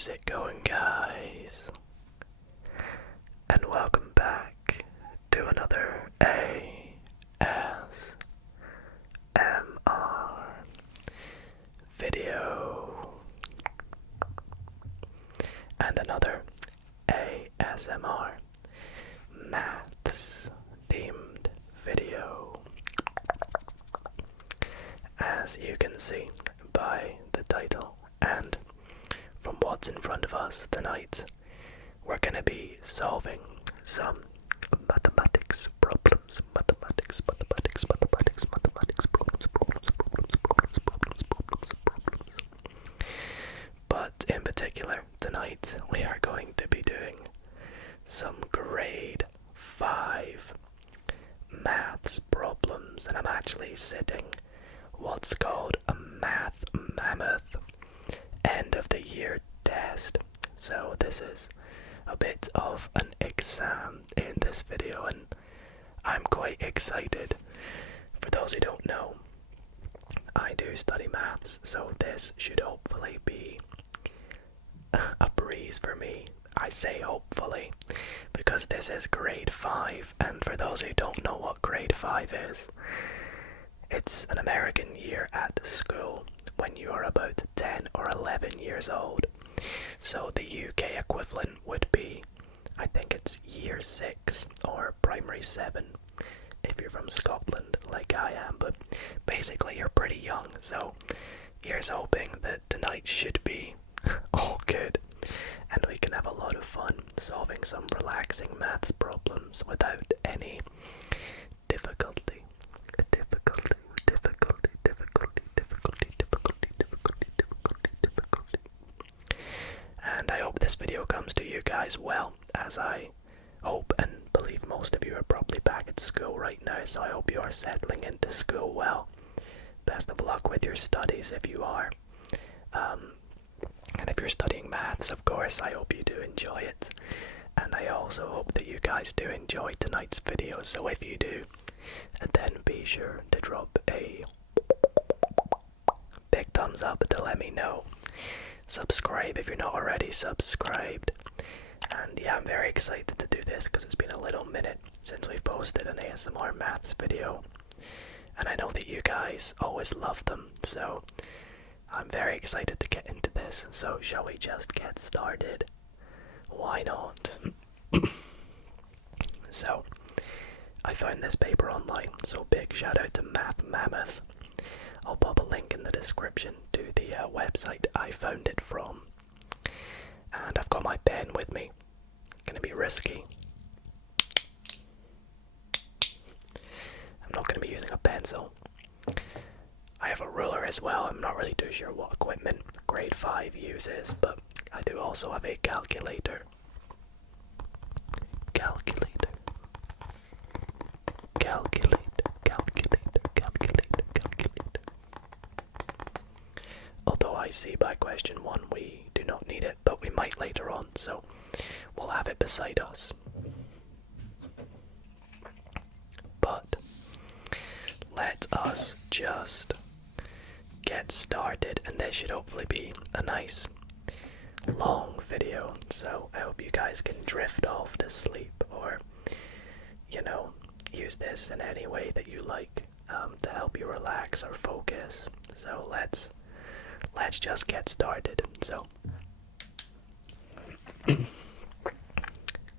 How's it going, guys? And welcome back to another ASMR video and another ASMR maths themed video. As you can see by the title and from what's in front of us tonight, we're gonna be solving some mathematics problems. Mathematics problems. But in particular, tonight we are going to be doing some grade 5 maths problems, and I'm actually sitting what's called a math mammoth end of the year test. So this is a bit of an exam in this video, and I'm quite excited. For those who don't know, I do study maths, so this should hopefully be a breeze for me. I say hopefully because this is grade 5, and for those who don't know what grade 5 is, it's an American year at school when you are about 10 or 11 years old. So the UK equivalent would be, I think it's year 6 or primary 7 if you're from Scotland like I am, but basically you're pretty young, so here's hoping that tonight should be all good and we can have a lot of fun solving some relaxing maths problems without any difficulty. And I hope this video comes to you guys well, as I hope and believe most of you are probably back at school right now, so I hope you are settling into school well. Best of luck with your studies if you are. And if you're studying maths, of course, I hope you do enjoy it. And I also hope that you guys do enjoy tonight's video, so if you do, then be sure to drop a big thumbs up to let me know. Subscribe if you're not already subscribed. And yeah, I'm very excited to do this because it's been a little minute since we've posted an ASMR maths video. And I know that you guys always love them, so I'm very excited to get into this. So shall we just get started? Why not? So, I found this paper online, so big shout out to Math Mammoth. I'll pop a link in the description to the website I found it from. And I've got my pen with me. Gonna be risky. I'm not gonna be using a pencil. I have a ruler as well. I'm not really too sure what equipment grade 5 uses, but I do also have a calculator. Although I see by question 1 we do not need it, but we might later on, so we'll have it beside us. But let us just get started, and this should hopefully be a nice long video, so I hope you guys can drift off to sleep or, you know, use this in any way that you like to help you relax or focus. So let's just get started. So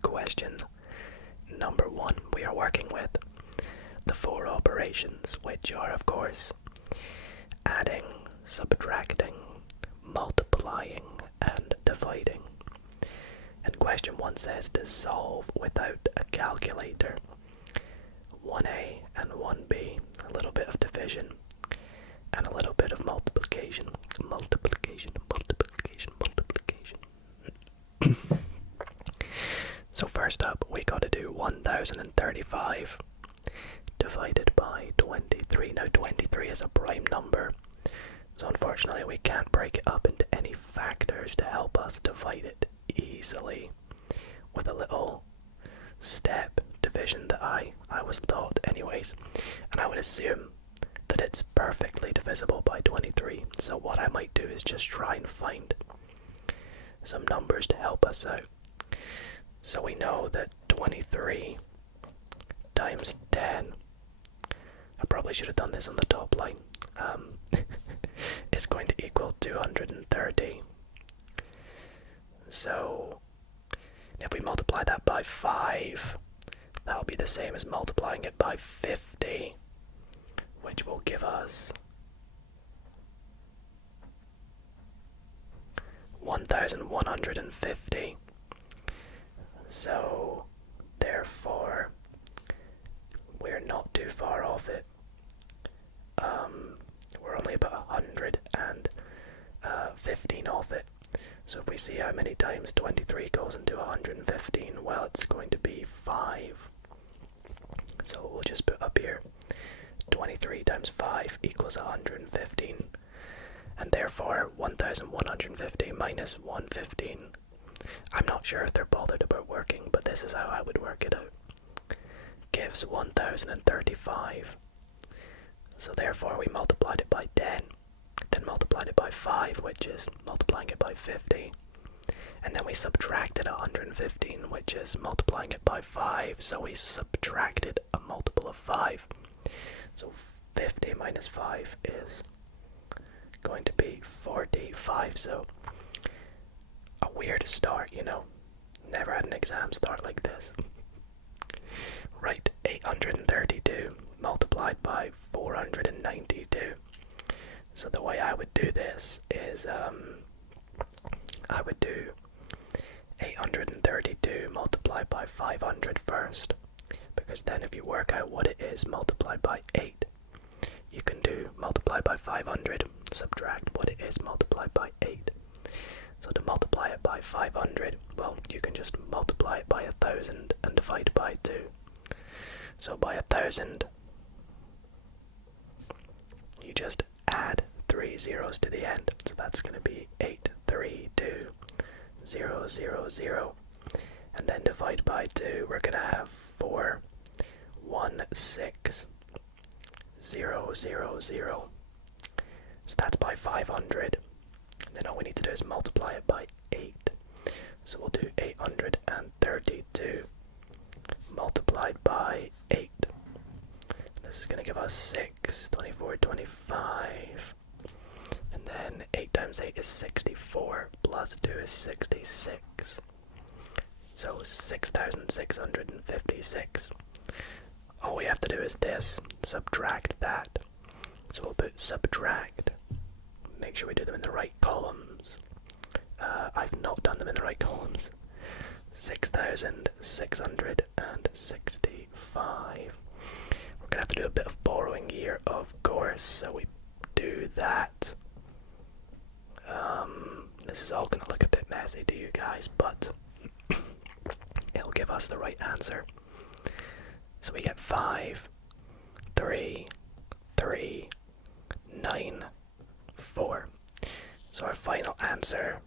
question number 1, we are working with the 4 operations, which are of course adding, subtracting, multiplying, and dividing. And question 1 says to solve without a calculator. 1a and 1b, a little bit of division and a little bit of multiplication. So first up, we gotta do 1035 divided by 23. Now 23 is a prime number, so unfortunately we can't break it up into any factors to help us divide it easily with a little step division that I was taught anyways. And I would assume that it's perfectly divisible by 23, so what I might do is just try and find some numbers to help us out. So we know that 23 times 10, I probably should have done this on the top line, is going to equal 230. So if we multiply that by 5, that'll be the same as multiplying it by 50, which will give us 1150. So therefore we're not too far off it. We're only about 115 off it. So if we see how many times 23 goes into 115, well, it's going to be 5. So we'll just put up here 23 times 5 equals 115. And therefore 1150 minus 115. I'm not sure if they're bothered about working, but this is how I would work it out. Gives 1035. So therefore we multiplied it by 10, then multiplied it by 5, which is multiplying it by 50. And then we subtracted 115, which is multiplying it by 5, so we subtracted a multiple of 5. So 50 minus 5 is going to be 45, so a weird start, you know. Never had an exam start like this. Right, 832 multiplied by 492. So the way I would do this is, I would do 832 multiplied by 500 first, because then if you work out what it is multiplied by 8, you can do multiply by 500, subtract what it is multiplied by 8. So to multiply it by 500, well, you can just multiply it by 1000 and divide by 2. So by 1000, you just add 3 zeros to the end. So that's going to be 832,000. And then divide by 2, we're going to have 416,000. So that's by 500. And then all we need to do is multiply it by 8. So we'll do 832 multiplied by 8. This is going to give us 6, 24, 25. And then 8 times 8 is 64, plus 2 is 66. So 6,656. All we have to do is this, subtract that. So we'll put subtract. Make sure we do them in the right columns. I've not done them in the right columns. 6,665. We're gonna have to do a bit of borrowing here, of course, so we do that. This is all gonna look a bit messy to you guys, but it'll give us the right answer. So we get 5, 3, 3, 9, 4. So our final answer,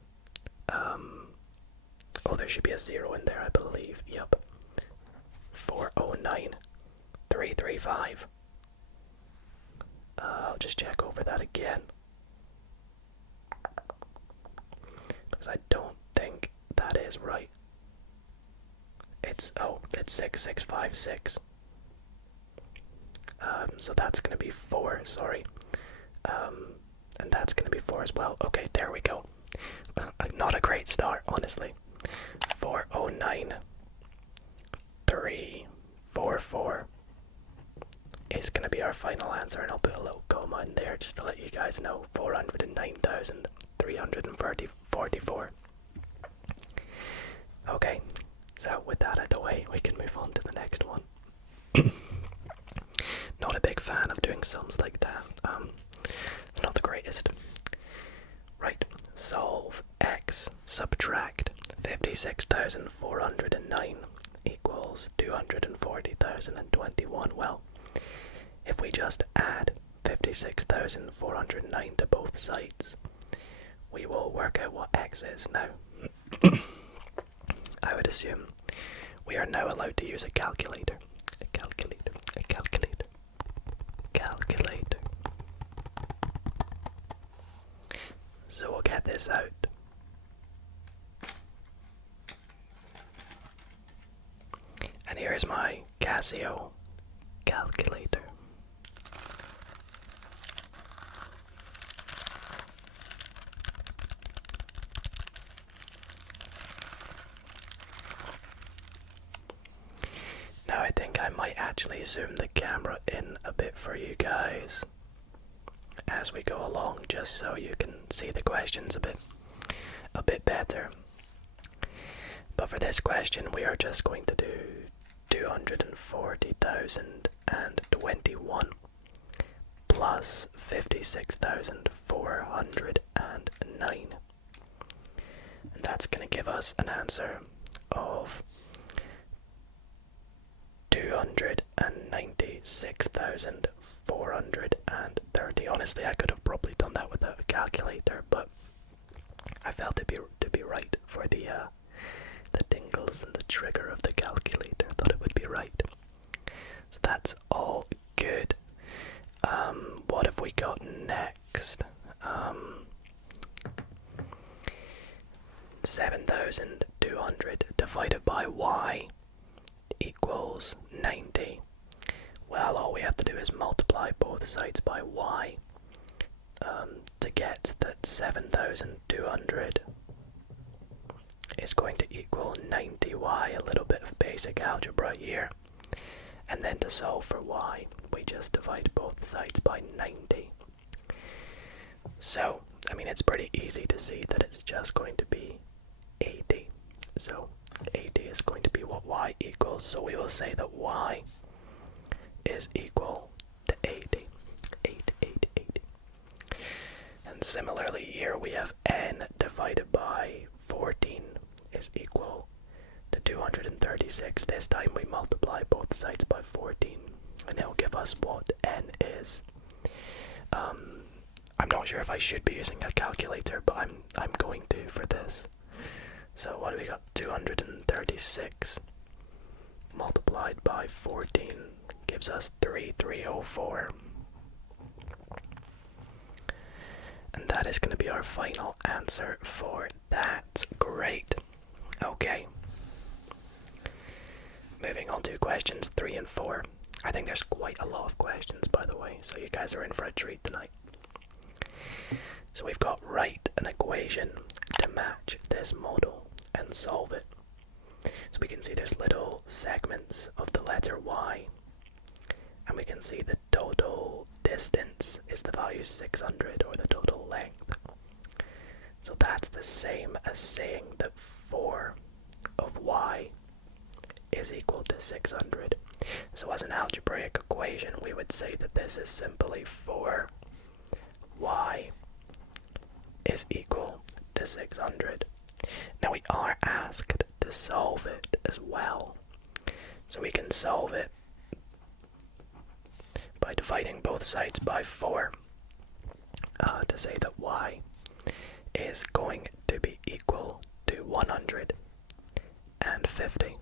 oh, there should be a 0 in there, I believe. Yep. 409,335. I'll just check over that again, because I don't think that is right. It's 6656. So that's going to be 4, sorry. And that's going to be 4 as well. Okay, there we go. Not a great start, honestly. 409,344 is going to be our final answer, and I'll put a little comma in there just to let you guys know. 409,344. Okay, so with that out of the way, we can move on to the next one. Not a big fan of doing sums like that. It's not the greatest. Right, solve x, subtract 56,409 equals 240,021. Well, if we just add 56,409 to both sides, we will work out what x is. Now, I would assume we are now allowed to use a calculator. A calculator, a calculator, calculator. So we'll get this out. And here's my Casio calculator. Now I think I might actually zoom the camera in a bit for you guys as we go along, just so you can see the questions a bit better. But for this question, we are just going to do 240,021 plus 56,409. And that's going to give us an answer of 296,430. Honestly, I could have probably done that without a calculator, but I felt to be right for the tingles and the trigger of the calculator. Thought it would be right. So that's all good. What have we got next? 7,200 divided by y equals 90. Well, all we have to do is multiply both sides by y to get that 7,200 is going to equal 90y. A little bit of basic algebra here. And then to solve for y, we just divide both sides by 90. So, I mean, it's pretty easy to see that it's just going to be 80. So 80 is going to be what y equals, so we will say that y is equal to 80. 8, 8, 8. And similarly here we have n divided by 14 is equal to 236. This time we multiply both sides by 14 and it'll give us what n is. I'm not sure if I should be using a calculator, but I'm going to for this. So what do we got? 236 multiplied by 14 gives us 3304. And that is going to be our final answer for that. Great. Okay. Moving on to questions 3 and 4. I think there's quite a lot of questions, by the way, so you guys are in for a treat tonight. So we've got write an equation to match this model and solve it. So we can see there's little segments of the letter y, and we can see the total distance is the value 600, or the total length. So that's the same as saying that 4 of y is equal to 600. So as an algebraic equation, we would say that this is simply 4y is equal to 600. Now we are asked to solve it as well. So we can solve it by dividing both sides by 4 to say that y is going to be equal to 150.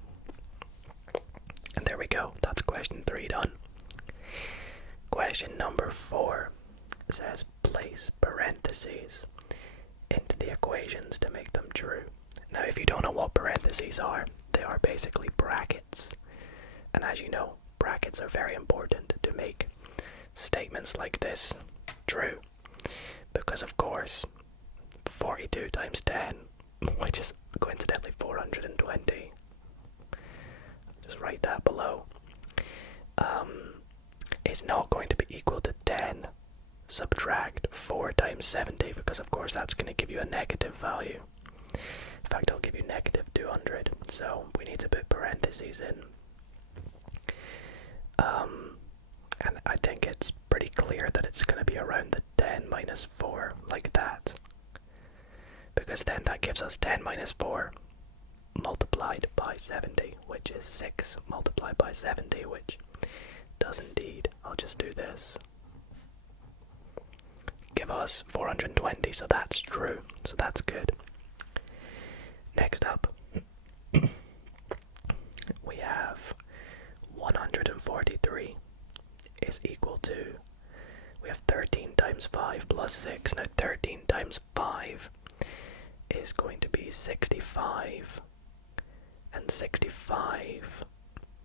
And there we go, that's question 3 done. Question number 4 says place parentheses into the equations to make them true. Now if you don't know what parentheses are, they are basically brackets. And as you know, brackets are very important to make statements like this true. Because of course, 42 times 10, which is coincidentally 420, just write that below, is not going to be equal to 10 subtract 4 times 70, because of course that's going to give you a negative value. In fact, it'll give you negative 200, so we need to put parentheses in. And I think it's pretty clear that it's going to be around the 10 minus 4, like that. Because then that gives us 10 minus 4 multiplied by 70, which is 6 multiplied by 70, which does indeed, I'll just do this, give us 420, so that's true, so that's good. Next up, we have 143 is equal to, we have 13 times 5 plus 6. Now 13 times 5 is going to be 65, and 65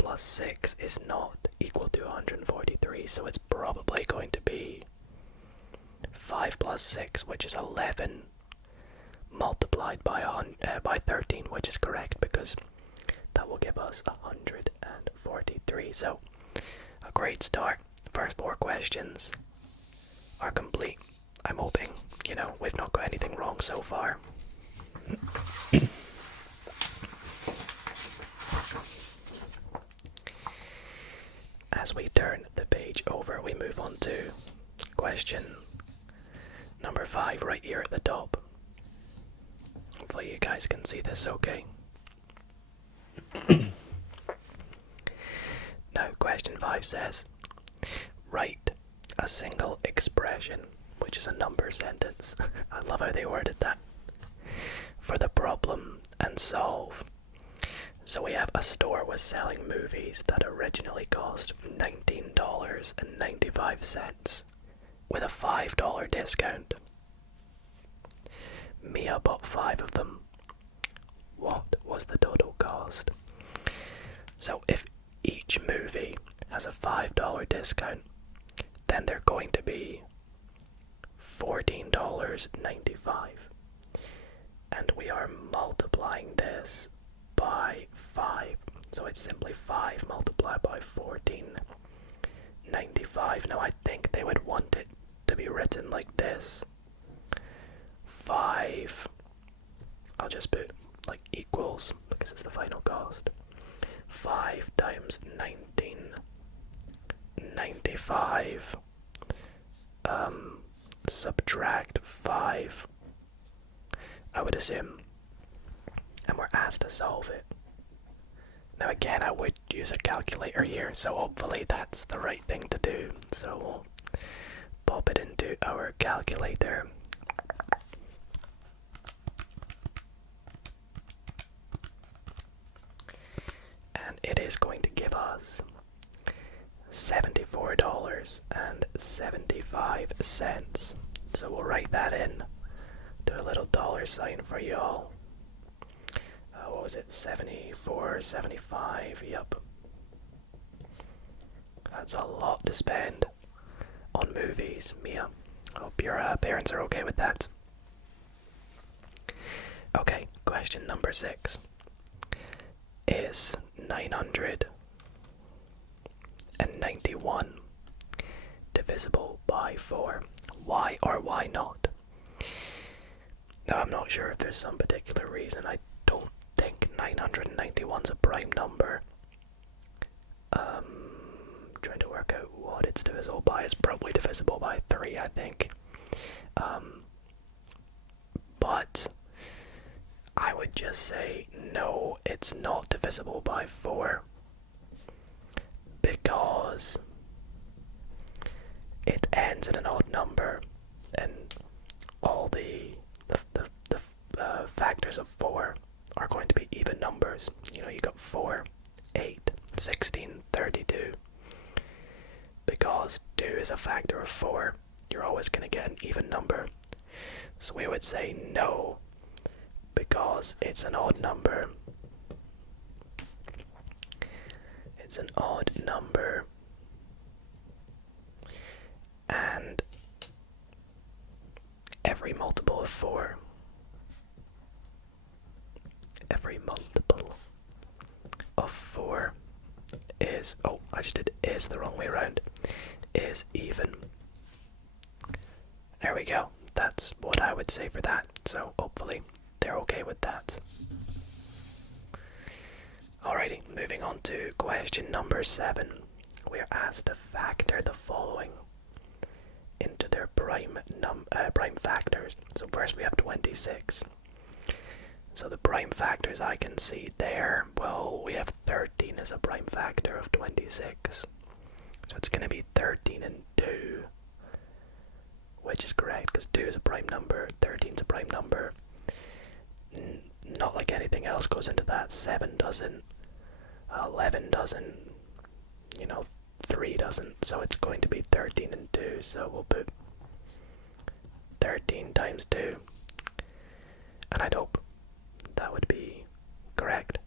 plus 6 is not equal to 143, so it's probably going to be 5 plus 6, which is 11, multiplied by 13, which is correct, because that will give us 143. So, a great start. First 4 questions are complete. I'm hoping, we've not got anything wrong so far. As we turn the page over, we move on to question number 5 right here at the top. Hopefully you guys can see this okay. Now, question 5 says, write a single expression, which is a number sentence. I love how they worded that. For the problem and solve. So we have a store was selling movies that originally cost $19.95 with a $5 discount. Mia bought 5 of them. What was the total cost? So if each movie has a $5 discount, then they're going to be $14.95. And we are multiplying this by 5. So it's simply 5 multiplied by 14.95. Now I think they would want it to be written like this. 5, I'll just put like equals, because it's the final cost. 5 times 19.95. Subtract 5, I would assume, and we're asked to solve it. Now again, I would use a calculator here, so hopefully that's the right thing to do. So we'll pop it into our calculator. And it is going to give us $74.75. So we'll write that in. Do a little dollar sign for y'all. What was it? 74, 75. Yep. That's a lot to spend on movies, Mia. Hope your parents are okay with that. Okay, question number 6. Is 991 divisible by 4? Why or why not? Now, I'm not sure if there's some particular reason. I don't think 991's a prime number. Trying to work out what it's divisible by. It's probably divisible by 3, I think. But I would just say no, it's not divisible by 4. Because it ends in an odd number, and all the factors of 4 are going to be even numbers. You got 4, 8, 16, 32. Because 2 is a factor of 4, you're always going to get an even number. So we would say no, because it's an odd number. It's an odd number. And every multiple of 4, is, I just did is the wrong way around, is even. There we go. That's what I would say for that. So hopefully they're okay with that. Alrighty, moving on to question number 7. We are asked to factor the following into their prime factors. So first we have 26. So the prime factors I can see there, well, we have 13 as a prime factor of 26. So it's going to be 13 and 2, which is correct because 2 is a prime number, 13 is a prime number. Not like anything else goes into that. 7 doesn't, 11 doesn't, 3 doesn't. So it's going to be 13 and 2. So we'll put 13 times 2. And I'd hope that would be correct.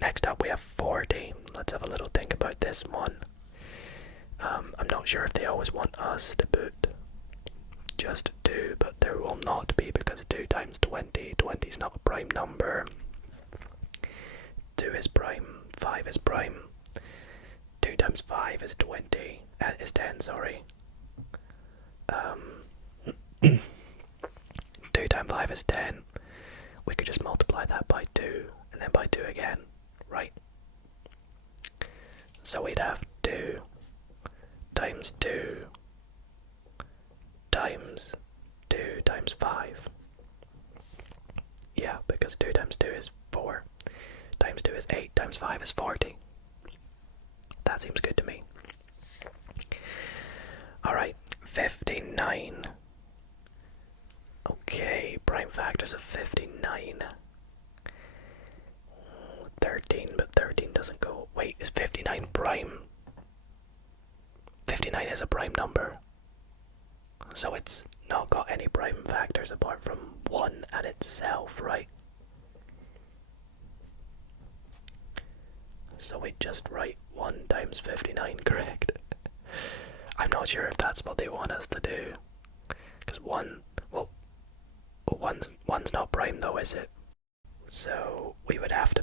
Next up we have 40. Let's not sure if they always want us to put just 2, but there will not be, because 2 times 20, 20 is not a prime number. 2 is prime, 5 is prime. 2 times 5 is 20, is 10, sorry. 2 times 5 is 10. We could just multiply that by 2, and then by 2 again, right? So we'd have 2 times 2 times 2 times 5. Yeah, because 2 times 2 is 4, times 2 is 8, times 5 is 40. That seems good to me. Alright, 59. Okay, prime factors of 59. 13, but 13 doesn't go. Wait, is 59 prime? 59 is a prime number. So it's not got any prime factors apart from 1 and itself, right? So we just write 1 times 59, correct? I'm not sure if that's what they want us to do. Because 1, well, one's not prime though, is it? So we would have to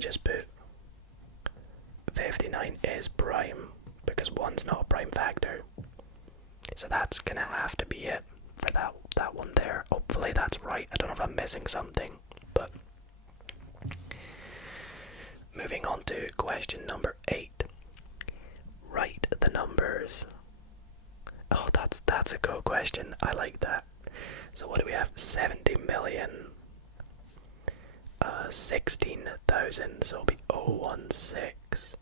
just put 59 is prime, because 1's not a prime factor. So that's gonna have to be it for that one there. Hopefully that's right. I don't know if I'm missing something, but moving on to question number 8. Write the numbers. Oh, that's a cool question. I like that. So what do we have? 70 million. 16,000. So it'll be 016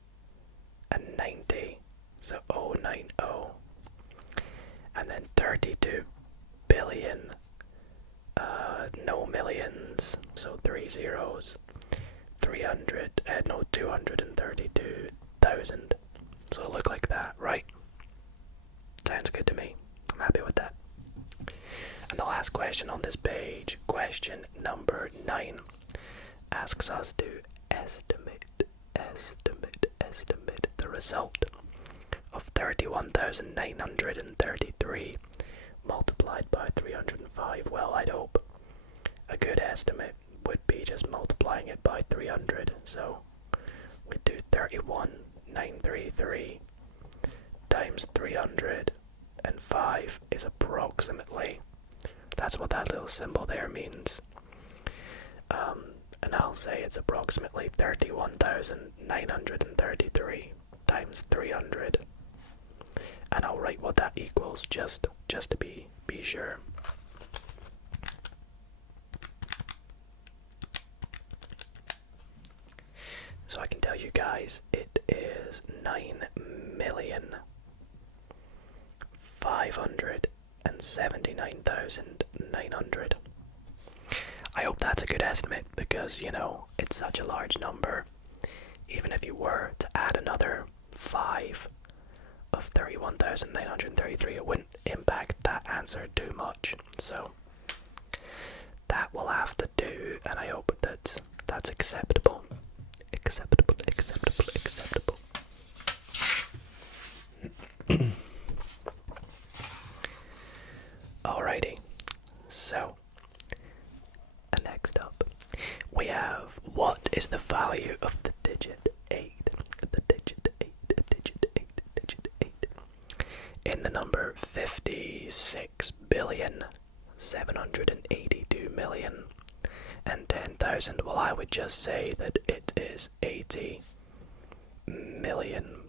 and 90. So 090. And then 32 billion. No millions. So 3 zeros. 232,000. So it'll look like that, right? Sounds good to me. I'm happy with that. And the last question on this page, question number 9, asks us to estimate the result of 31,933 multiplied by 305. Well, I'd hope a good estimate would be just multiplying it by 300. So we'd do 31,933 times 305 is approximately, that's what that little symbol there means. And I'll say it's approximately 31,933 times 300. And I'll write what that equals just to be sure. So I can tell you guys it is 9,579,900. I hope that's a good estimate because, you know, it's such a large number. Even if you were to add another 5 of 31,933, it wouldn't impact that answer too much. So that will have to do, and I hope that that's acceptable. Acceptable. Alrighty, so next up we have, what is the value of the digit 8? The digit 8. In the number 56,782,010,000. Well, I would just say that it is 80 million.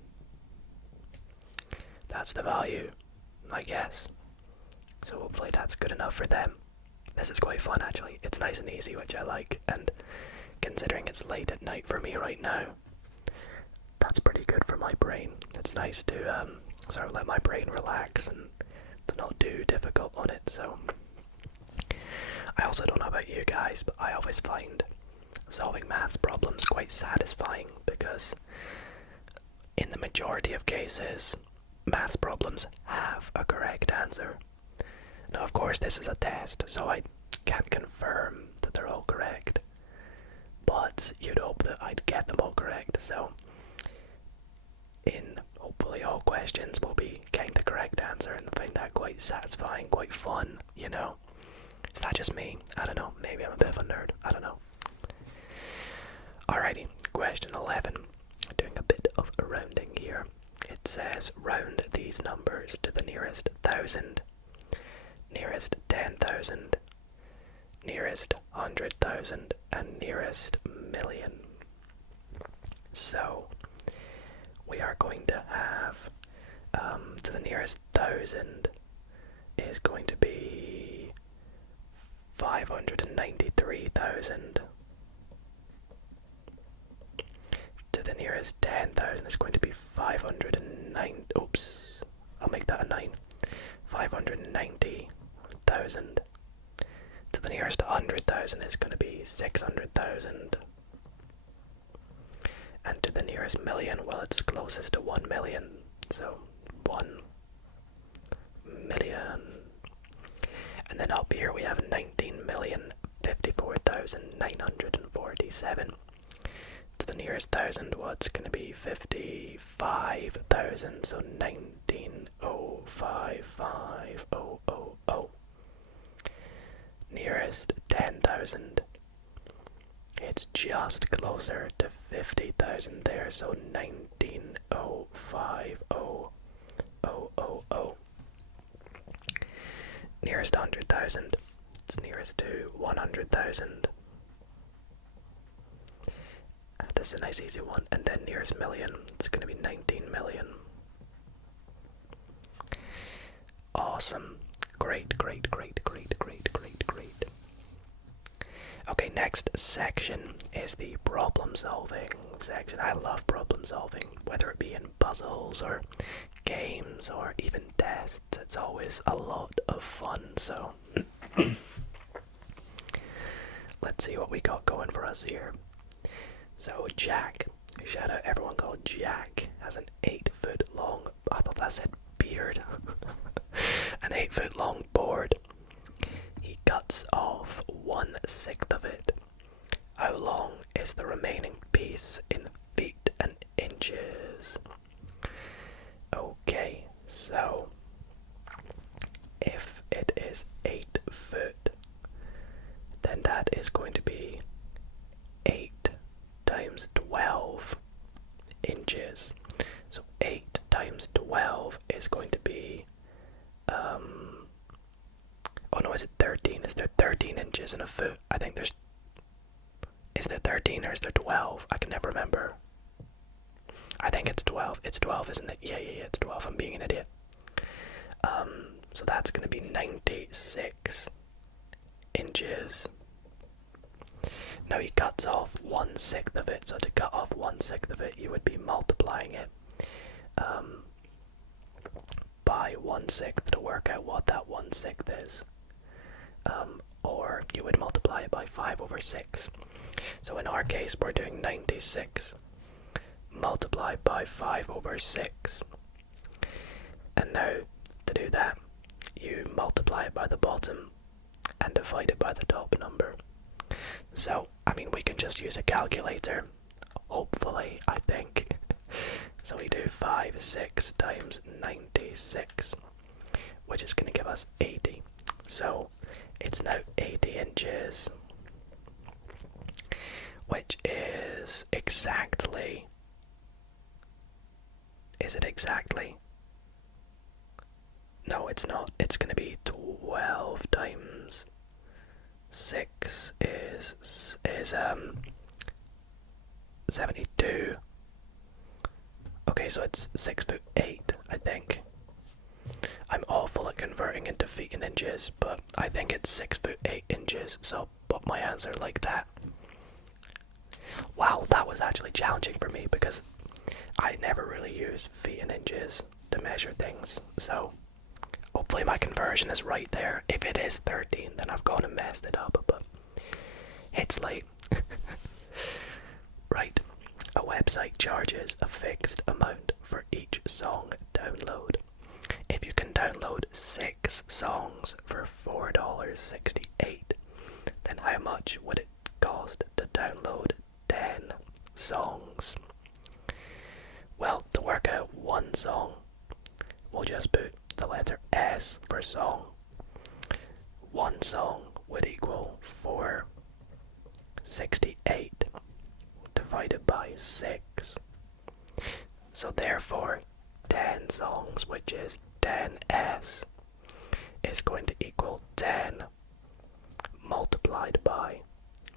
That's the value, I guess. So hopefully that's good enough for them. This is quite fun actually. It's nice and easy, which I like, and considering it's late at night for me right now, that's pretty good for my brain. It's nice to sort of let my brain relax and to not do difficult on it. So I also don't know about you guys, but I always find solving maths problems quite satisfying because in the majority of cases, maths problems have a correct answer. Now, of course, this is a test, so I can't confirm that they're all correct, but you'd hope that I'd get them all correct. So in answer and find that quite satisfying, quite fun, you know? Is that just me? I don't know. Maybe I'm a bit of a nerd. I don't know. Alrighty, question 11. Doing a bit of rounding here. It says round these numbers to the nearest 1,000, nearest 10,000, nearest 100,000, and nearest million. So we are going to have to the nearest 1,000 is going to be 593,000. To the nearest 10,000 is going to be 509. Oops, I'll make that a 9. 590,000. To the nearest 100,000 is going to be 600,000. And to the nearest million, well, it's closest to 1 million. So 1 million. And then up here we have 19,054,947. To the nearest 1,000, what's going to be 55,000, so 19,055,000. Nearest 10,000, it's just closer to 50,000 there, so 19,050,000. Nearest 100,000, it's nearest to 100,000. This is a nice easy one. And then nearest million, it's going to be 19 million. Awesome. Great. Okay, next section is the problem solving section. I love problem solving, whether it be in puzzles or games or even tests. It's always a lot of fun, so let's see what we got going for us here. So Jack, shout out everyone called Jack, has an 8-foot long, I thought that said beard, an 8-foot long board. He cuts off 1/6 of it. How long is the remaining piece in feet and inches? Okay, so if it is 8 foot, then that is going to be 8 times 12 inches. So 8 times 12 is going to be oh no, is it 13? Is there 13 inches in a foot? I think there's, is there 13 or is there 12? I can never remember. I think it's 12. It's 12, isn't it? Yeah, it's 12. I'm being an idiot. So that's going to be 96 inches. Now he cuts off 1/6 of it, so to cut off 1/6 of it, you would be multiplying it by 1/6 to work out what that 1/6 is. Or you would multiply it by 5/6. So in our case, we're doing 96 multiplied by 5/6. And now, to do that, you multiply it by the bottom and divide it by the top number. So, I mean, we can just use a calculator, hopefully, I think. So we do 5/6 times 96, which is going to give us 80. So it's now 80 inches, which is exactly, is it exactly? No, it's not. It's going to be 12 times 6 is 72. Okay, so it's 6'8", I think. I'm awful at converting into feet and inches, but I think it's 6'8" inches, so put my answer like that. Wow, that was actually challenging for me because I never really use feet and inches to measure things, so hopefully my conversion is right there. If it is 13, then I've gone and messed it up, but it's late. Right. A website charges a fixed amount for each song download. If you can download 6 songs for $4.68, then how much would it cost to download 10 songs? Well, to work out one song, we'll just put the letter S for song. One song would equal 468 divided by 6. So therefore, 10 songs, which is 10s, is going to equal 10 multiplied by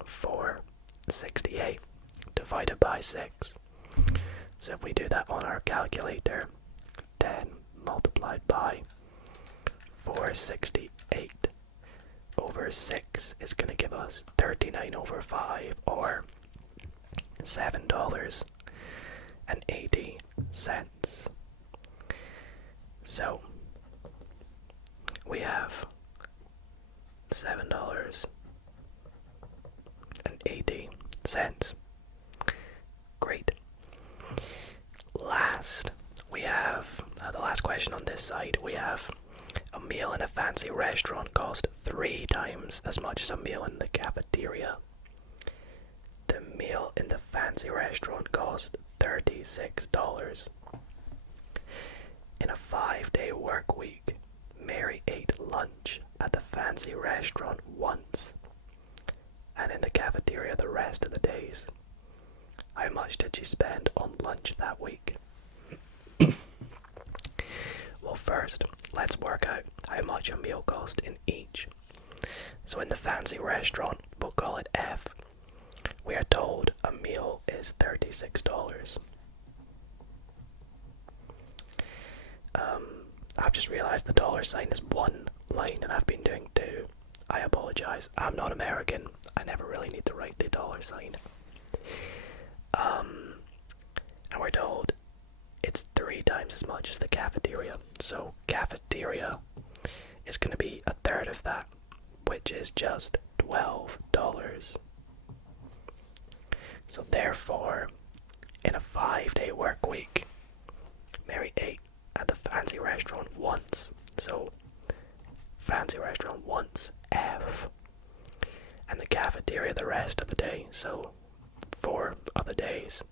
468 divided by 6. So if we do that on our calculator, 10 multiplied by 468 over 6 is going to give us 39 over 5, or $7.80. So we have $7.80. Great. Last, we have the last question on this side. We have a meal in a fancy restaurant cost 3 times as much as a meal in the cafeteria. The meal in the fancy restaurant cost $36. In a 5-day work week, Mary ate lunch at the fancy restaurant once, and in the cafeteria the rest of the days. How much did she spend on lunch that week? Well, first, let's work out how much a meal cost in each. So in the fancy restaurant, we'll call it F. We are told a meal is $36. I've just realized the dollar sign is one line and I've been doing 2. I apologize. I'm not American. I never really need to write the dollar sign. And we're told it's 3 times as much as the cafeteria. So cafeteria is going to be a third of that, which is just $12. So therefore, in a 5-day work week, Mary ate at the fancy restaurant once. So fancy restaurant once, F. And the cafeteria the rest of the day. So 4 other days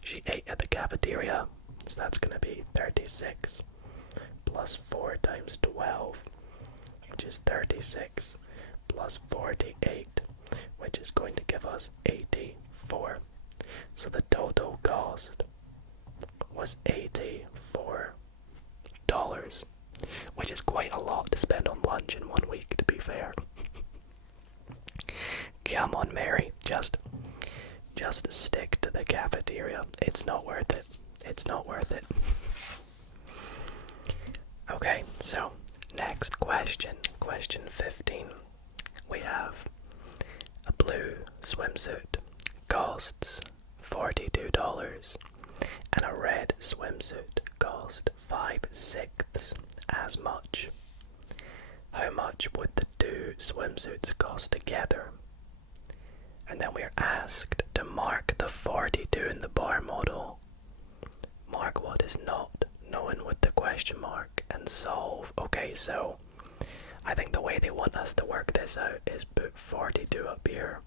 she ate at the cafeteria. So that's going to be 36 plus 4 times 12, which is 36, plus 48, which is going to give us 84. So the total cost was $84, which is quite a lot to spend on lunch in 1 week, to be fair. Come on, Mary, just stick to the cafeteria. It's not worth it. It's not worth it. Okay, so next question, question 15. We have a blue swimsuit costs $42 and a red swimsuit cost 5/6 as much. How much would the 2 swimsuits cost together? And then we're asked to mark the 42 in the bar model, mark what is not known with the question mark, and solve. Okay, so I think the way they want us to work this out is put 42 up here,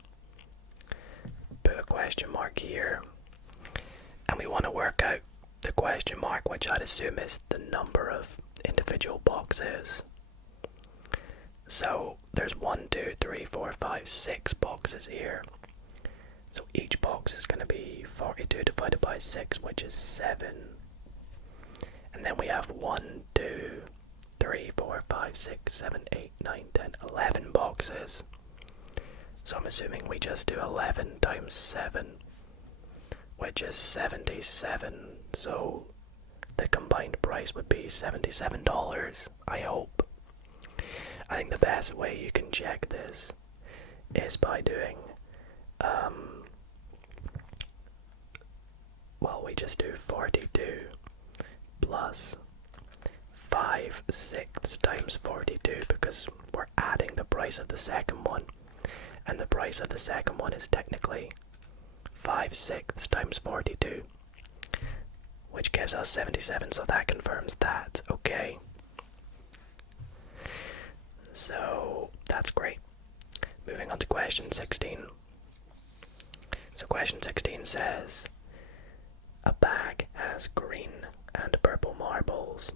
put a question mark here, and we want to work out the question mark, which I'd assume is the number of individual boxes. So there's 1, 2, 3, 4, 5, 6 boxes here. So each box is going to be 42 divided by 6, which is 7. And then we have 1, 2, 3, 4, 5, 6, 7, 8, 9, 10, 11 boxes. So I'm assuming we just do 11 times 7, which is 77. So the combined price would be $77, I hope. I think the best way you can check this is by doing, we just do 42 plus 5/6 times 42, because we're adding the price of the second one, and the price of the second one is technically 5/6 times 42, which gives us 77, so that confirms that. Okay, so that's great. Moving on to question 16. So question 16 says, a bag has green and purple marbles.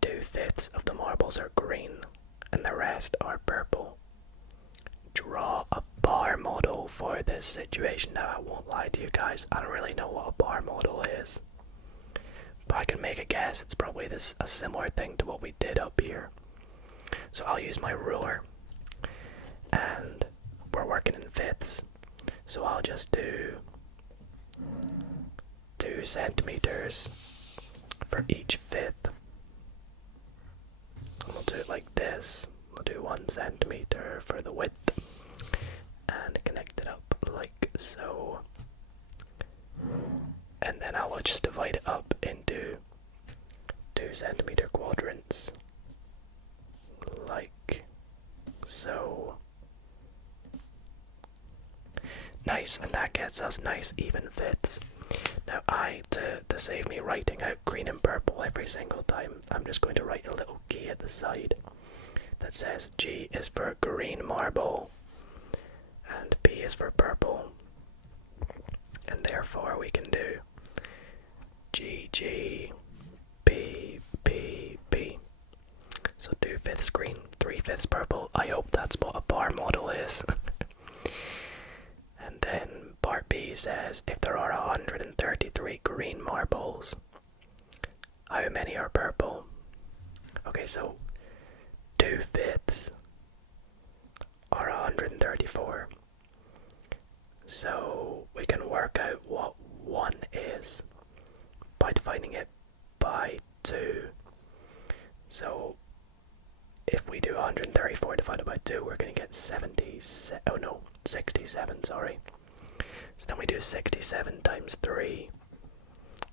2/5 of the marbles are green and the rest are purple. Draw a bar model for this situation. Now, I won't lie to you guys, I don't really know what a bar model is, but I can make a guess. It's probably a similar thing to what we did up here. So I'll use my ruler, and we're working in fifths, so I'll just do 2 centimeters for each fifth. And we'll do it like this. We'll do 1 centimeter for the width and connect it up like so. And then I will just divide it up into 2 centimeter quadrants like so. Nice, and that gets us nice even fifths. Now to save me writing out green and purple every single time, I'm just going to write a little key at the side that says G is for green marble and P is for purple, and therefore we can do G, G, P, P, P. So 2/5 green, 3/5 purple. I hope that's what a bar model is. And then part B says, if there are 133 green marbles, how many are purple? Okay, so 2/5 are 134. So we can work out what 1 is by dividing it by 2. So if we do 134 divided by 2, we're going to get 67, sorry. So then we do 67 times 3,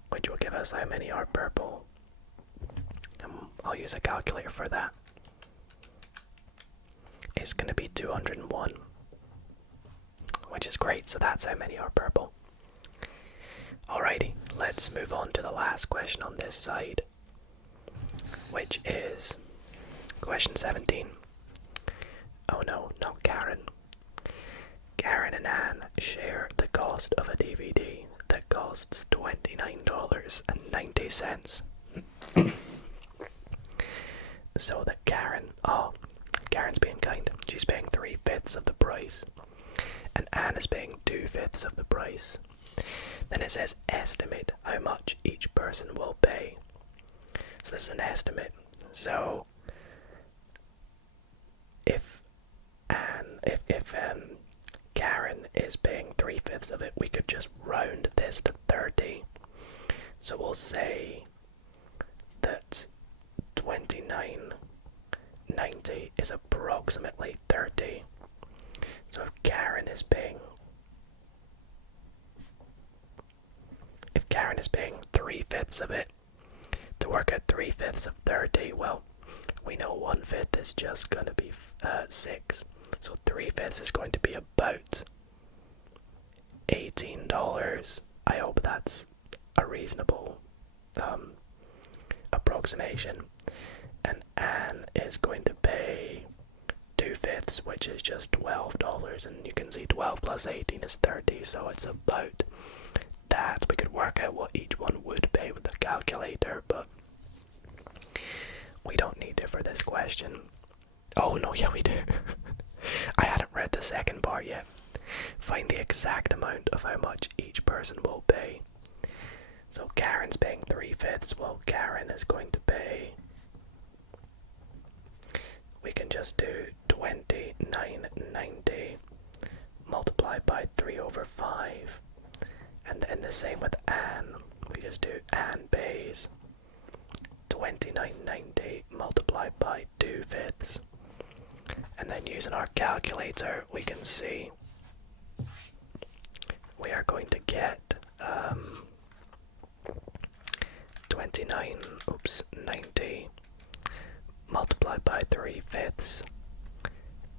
which will give us how many are purple. I'll use a calculator for that. It's going to be 201, which is great, so that's how many are purple. Alrighty, let's move on to the last question on this side, which is question 17. Oh no, not Karen. Karen and Anne share the cost of a DVD that costs $29.90. So that Karen's being kind. She's paying 3/5 of the price, and Anne is paying 2/5 of the price. Then it says estimate how much each person will pay. So this is an estimate. So if Karen is paying 3/5 of it, we could just round this to 30. So we'll say that $29.90 is approximately 30. So if Karen is paying 3/5 of it, to work out 3/5 of 30, well, we know 1/5 is just gonna be 6. So 3/5 is going to be about $18. I hope that's a reasonable approximation. And Anne is going to pay 2/5, which is just $12, and you can see 12 plus 18 is 30, so it's about that. We could work out what each one would pay with the calculator, but we don't need to for this question. Oh no, yeah we do. I hadn't read the second part yet. Find the exact amount of how much each person will pay. So Karen's paying 3/5. Well, Karen is going to pay, we can just do $29.90 multiplied by 3/5. And then the same with Anne. We just do Anne pays $29.90 multiplied by 2/5. And then using our calculator, we can see we are going to get 90 multiplied by 3/5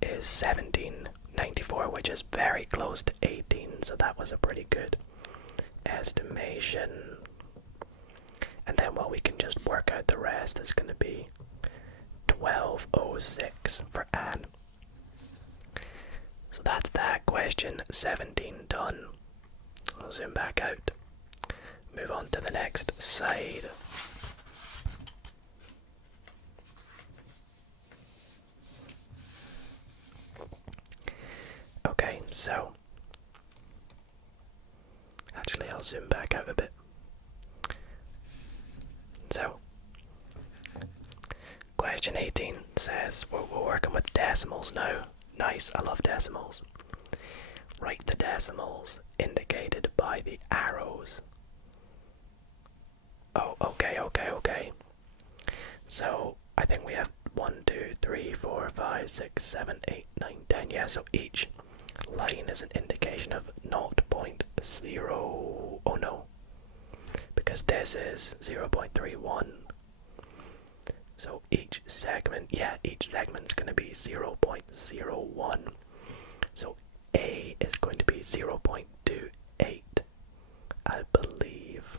is 17.94, which is very close to 18, so that was a pretty good estimation. And then we can just work out the rest. Is going to be 12.06 for Anne. So that's that, question 17 done. I'll zoom back out. Move on to the next side. so actually I'll zoom back out a bit. So question 18 says we're working with decimals now. Nice, I love decimals. Write the decimals indicated by the arrows. Oh, okay. So I think we have 1, 2, 3, 4, 5, 6, 7, 8, 9, 10. Yeah, so each line is an indication of 0.0. Oh no, because this is 0.31. So each segment, each segment's going to be 0.01. So A is going to be 0.28, I believe.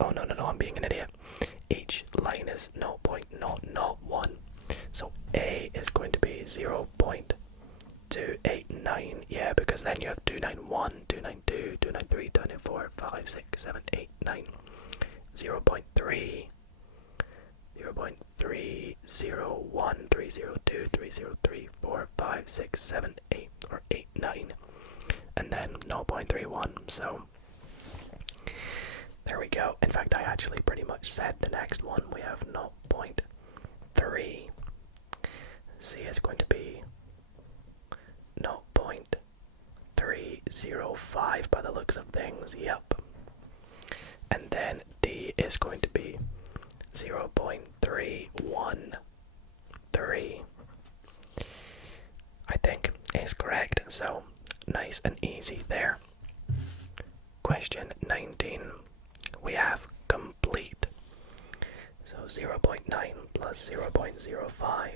Oh no, I'm being an idiot. Each line is 0.001. So A is going to be 0.289. Yeah, because then you have 291, 292, 293, 294, 5, 6, 7, 8, 9, 0.3, 0.301, 302, 303, 4, 5, 6, 7, 8, or 8, 9, and then 0.31. So there we go. In fact, I actually pretty much said the next one. We have 0.3. C is going to be 0.305 by the looks of things. Yep. And then D is going to be 0.313. I think is correct. So nice and easy there. Question 19. We have complete. So 0.9 plus 0.05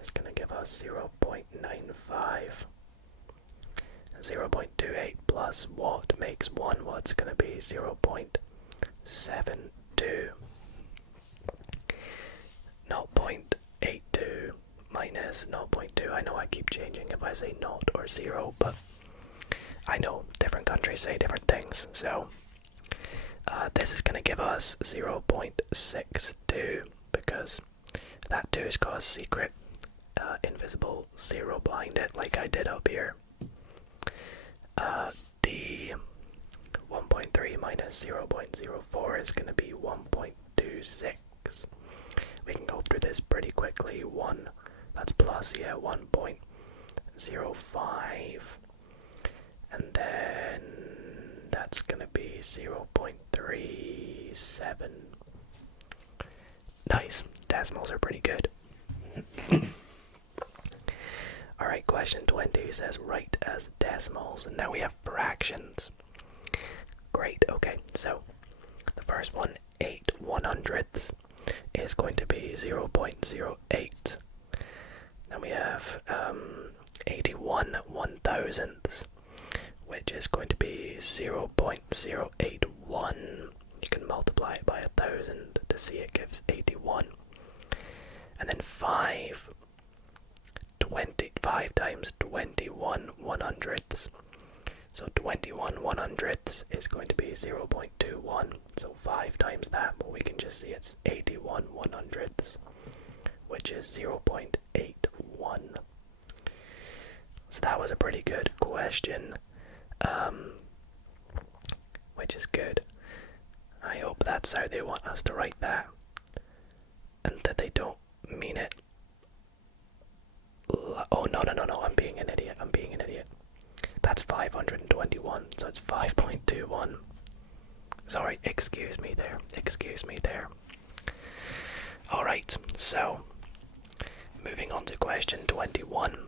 is going to give us 0.95. 0.28 plus what makes 1? What's going to be 0.72. 0.82 minus 0.2. I know I keep changing if I say 0 or 0, but I know different countries say different things. So this is going to give us 0.62 because that 2 has got a secret invisible 0 behind it, like I did up here. The 1.3 minus 0.04 is going to be 1.26. We can go through this pretty quickly. 1, that's plus, 1.05. And then that's going to be 0.37. Nice, decimals are pretty good. Alright, question 20 says write as decimals, and now we have fractions. Great, okay, so the first one, 8 100ths, is going to be 0.08. Then we have 81 1,000ths, which is going to be 0.081. You can multiply it by 1,000 to see it gives 81. And then 5 times 21 100ths. So 21 100ths is going to be 0.21. So 5 times that, but we can just see it's 81 100ths, which is 0.81. So that was a pretty good question, which is good. I hope that's how they want us to write that, and that they don't mean it. Oh no, I'm being an idiot. That's 521, so it's 5.21. Sorry, excuse me there. Alright, so moving on to question 21.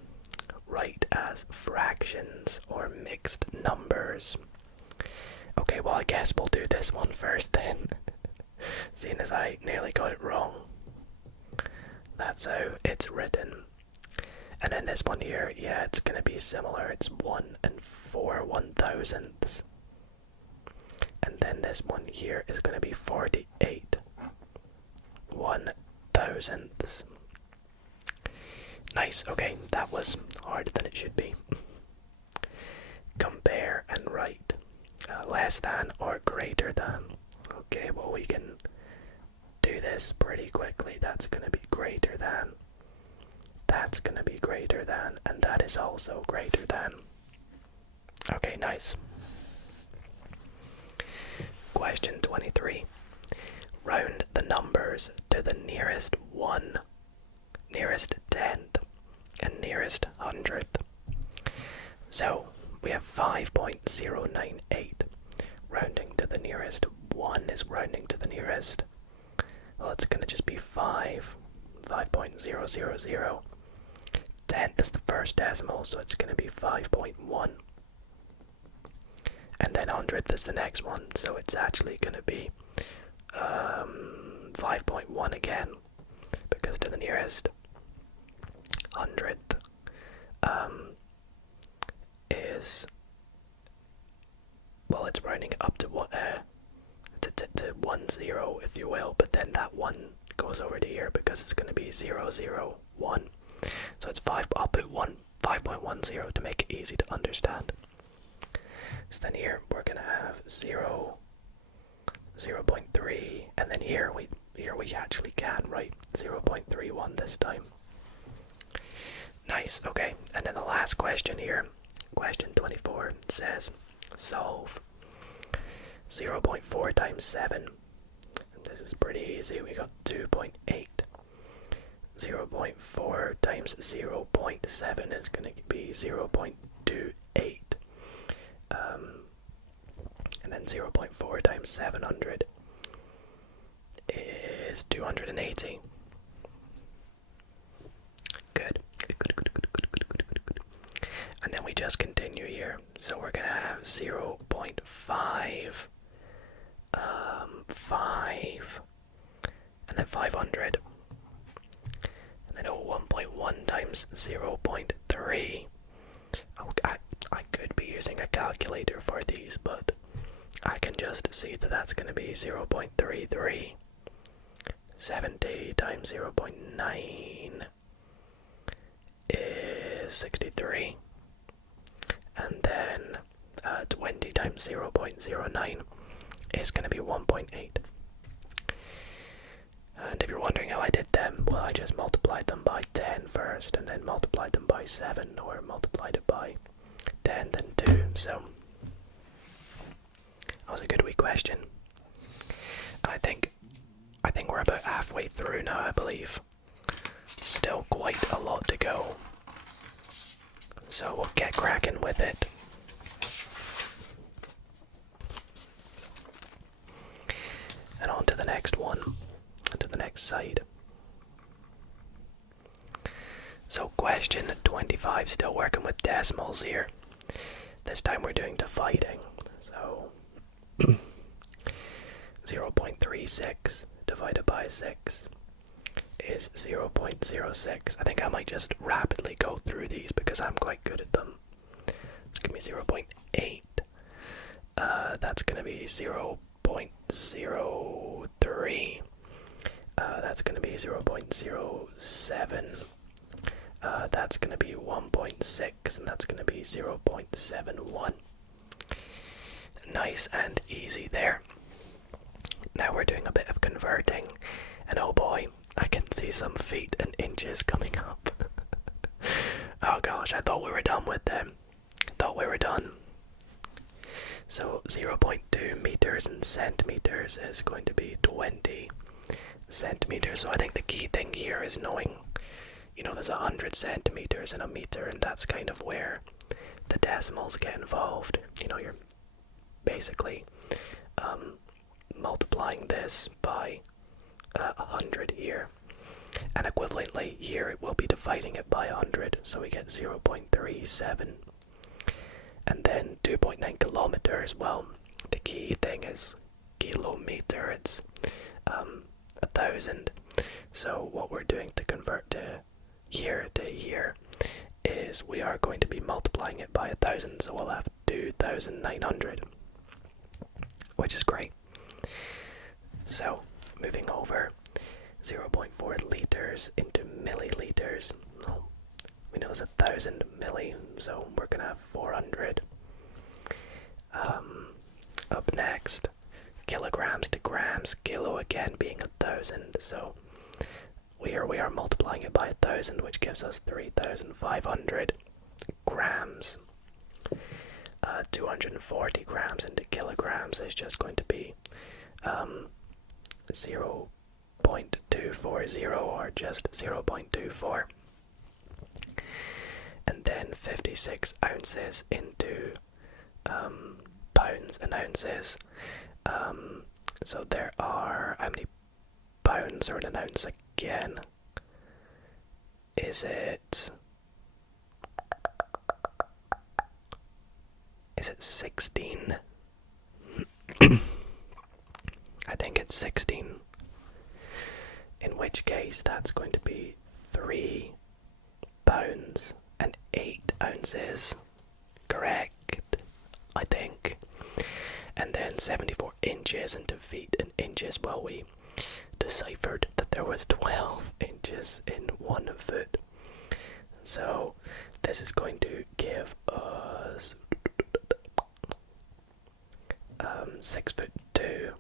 Write as fractions or mixed numbers. Okay, well, I guess we'll do this one first then, seeing as I nearly got it wrong. That's how it's written. And then this one here, it's going to be similar. It's 1 and 4 1,000ths. And then this one here is going to be 48 1,000ths. Nice, okay, that was harder than it should be. Compare and write. Less than or greater than. Okay, well, we can do this pretty quickly. That's going to be greater than. That's going to be greater than. And that is also greater than. Okay, nice. Question 23. Round the numbers to the nearest 1, nearest 10th, and nearest 100th. So, we have 5.098. Rounding to the nearest 1 is rounding to the nearest. Well, it's going to just be 5.000. 10th is the first decimal, so it's going to be 5.1. And then 100th is the next one, so it's actually going to be 5.1 again, because to the nearest 100th is, well, it's rounding up to what to 10, if you will, but then that 1 goes over to here because it's going to be 001. So it's 5. I'll put 5.10 to make it easy to understand. So then here we're going to have 0.3, and then here we actually can write 0.31 this time. Nice, okay. And then the last question here, question 24, says solve 0.4 times 7. And this is pretty easy. We got 2.8. 0.4 times 0.7 is going to be 0.28. And then 0.4 times 700 is 280. Good. And then we just continue here. So we're going to have 0.5, 5, and then 500. And then 1.1 times 0.3. Oh, I could be using a calculator for these, but I can just see that that's going to be 0.33. 70 times 0.9 is 63. And then 20 times 0.09 is going to be 1.8. And if you're wondering how I did them, well, I just multiplied them by 10 first, and then multiplied them by 7, or multiplied it by 10, then 2, so that was a good wee question. And I think we're about halfway through now, I believe. Still quite a lot to go. So we'll get cracking with it. And on to the next one, to the next side. So question 25, still working with decimals here. This time we're doing dividing. So 0.36 divided by 6 is 0.06. I think I might just rapidly go through these because I'm quite good at them. It's going to be 0.8. That's going to be 0.03. That's going to be 0.07. That's going to be 1.6, and that's going to be 0.71. Nice and easy there. Now we're doing a bit of converting, and oh boy, I can see some feet and inches coming up. Oh gosh, I thought we were done with them. Thought we were done. So 0.2 meters in centimeters is going to be 20 centimeters. So I think the key thing here is knowing, there's 100 centimeters in a meter, and that's kind of where the decimals get involved. You're basically multiplying this by 100 here, and equivalently here it will be dividing it by 100, so we get 0.37. And then 2.9 kilometers, well, the key thing is kilometer, it's 1,000. So what we're doing to convert to here is we are going to be multiplying it by 1,000, so we'll have 2,900, which is great. So moving over, 0.4 liters into milliliters. Well, we know it's 1,000 milli, so we're gonna have 400. Up next, kilograms to grams, kilo again being 1,000, so we are multiplying it by 1,000, which gives us 3,500 grams. 240 grams into kilograms is just going to be 0.240, or just 0.24. And then 56 ounces into pounds and ounces. So there are, how many pounds are in an ounce again? Is it 16? I think it's 16. In which case that's going to be 3 pounds and 8 ounces. Correct, I think. And then 74 inches into feet and inches. Well, we deciphered that there was 12 inches in 1 foot. So this is going to give us 6'2",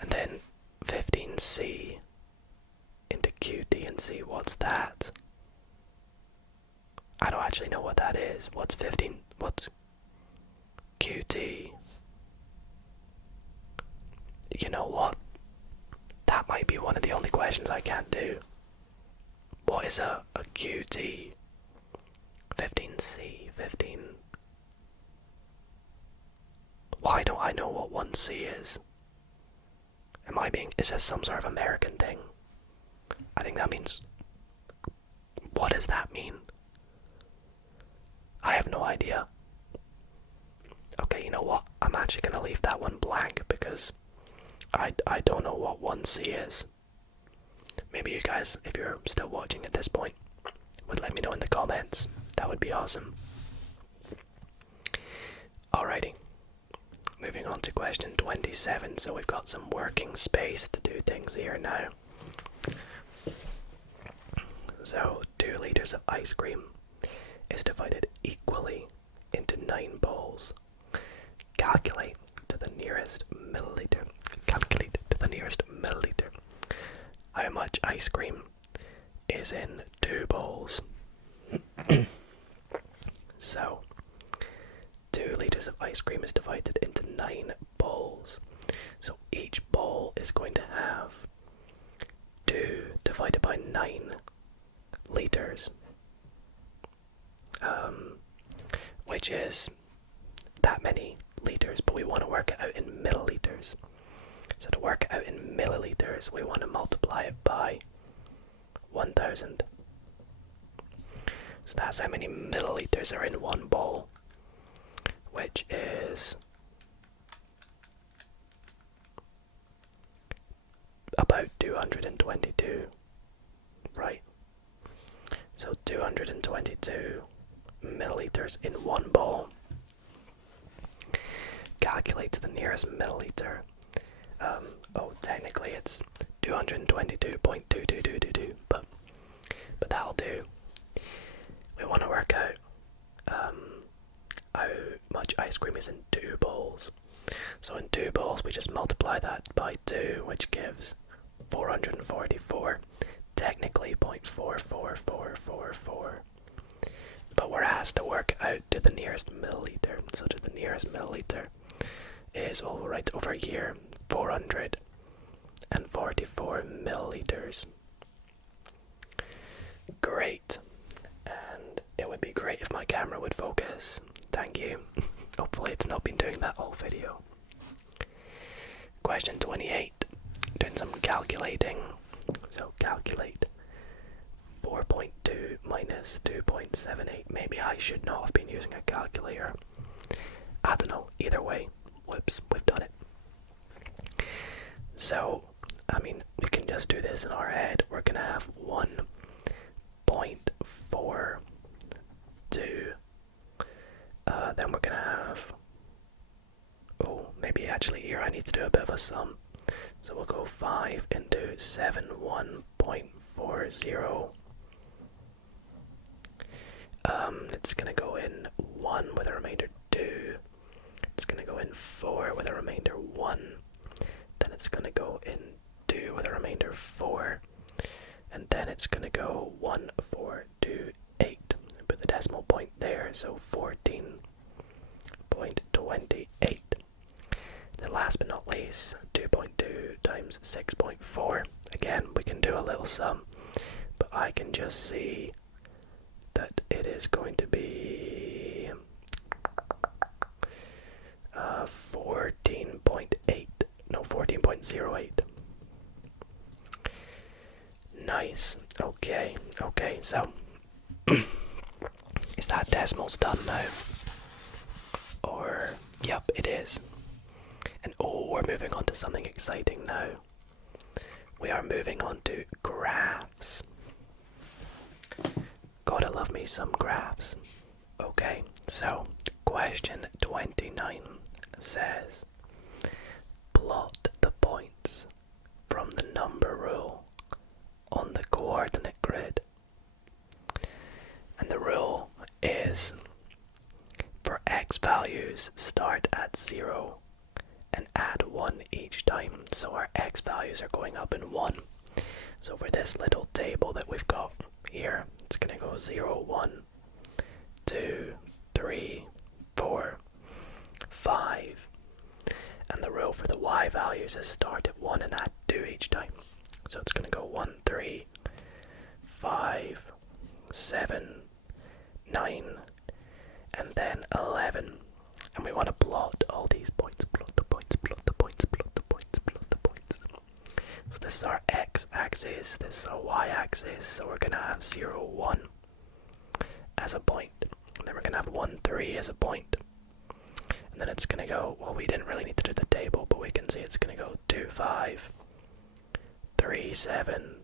and then 15c into QT and C. What's that? I don't actually know what that is. What's 15? What's QT? You know what? That might be one of the only questions I can't do. What is a QT? 15C, 15. Why don't I know what 1C is? Is this some sort of American thing? I think that means, what does that mean? I have no idea. Okay, you know what? I'm actually gonna leave that one blank because I don't know what 1C is. Maybe you guys, if you're still watching at this point, would let me know in the comments. That would be awesome. Alrighty. Moving on to question 27, so we've got some working space to do things here now. So, 2 liters of ice cream is divided equally into 9 bowls. Calculate to the nearest milliliter. Calculate to the nearest milliliter. How much ice cream is in 2 bowls? So, 2 liters of ice cream is divided into 9 bowls. So each bowl is going to have 2 divided by 9 liters. Which is that many liters, but we want to work it out in milliliters. So to work it out in milliliters, we want to multiply it by 1,000. So that's how many milliliters are in 1 bowl, which is about 222, right? So 222 milliliters in 1 bowl. Calculate to the nearest milliliter. Technically it's 222.2222, but that'll do. We want to work out how much ice cream is in 2 bowls. So in 2 bowls we just multiply that by 2, which gives 444. Technically 0.44444. But we're asked to work out to the nearest milliliter. So to the nearest milliliter is, well, we'll write over here, 444 milliliters. Great. And it would be great if my camera would focus. Thank you. Hopefully it's not been doing that whole video. Question 28. Doing some calculating. So calculate 4.2 minus 2.78. Maybe I should not have been using a calculator. I don't know. Either way, whoops, we've done it. So, I mean, we can just do this in our head. We're gonna have 1.42. Then we're gonna have, maybe actually here I need to do a bit of a sum. So we'll go 5 into 71.40. It's gonna go in 1 with a remainder 2. It's gonna go in in 4 with a remainder 1. Then it's going to go in 2 with a remainder 4. And then it's going to go 1, 4, 2, 8. Put the decimal point there, so 14.28. Then last but not least, 2.2 times 6.4. Again, we can do a little sum, but I can just see that it is going to be 14.08. Nice. Okay, so is that decimals done now? Or, yep, it is. And oh, we're moving on to something exciting now. We are moving on to graphs. Gotta love me some graphs. Okay, so question 29 says, plot the points from the number rule on the coordinate grid. And the rule is, for x values, start at 0 and add 1 each time. So our x values are going up in 1. So for this little table that we've got here, it's going to go 0, 1, 2, 3, 4, 5. And the rule for the y values is start at 1 and add 2 each time. So it's going to go 1, 3, 5, 7, 9, and then 11. And we want to plot all these points. Plot the points, plot the points, plot the points, plot the points. So this is our x-axis, this is our y-axis. So we're going to have 0, 1 as a point. And then we're going to have 1, 3 as a point. And then it's going to go, well, we didn't really need to do the table, but we can see it's going to go 2, 5, 3, 7,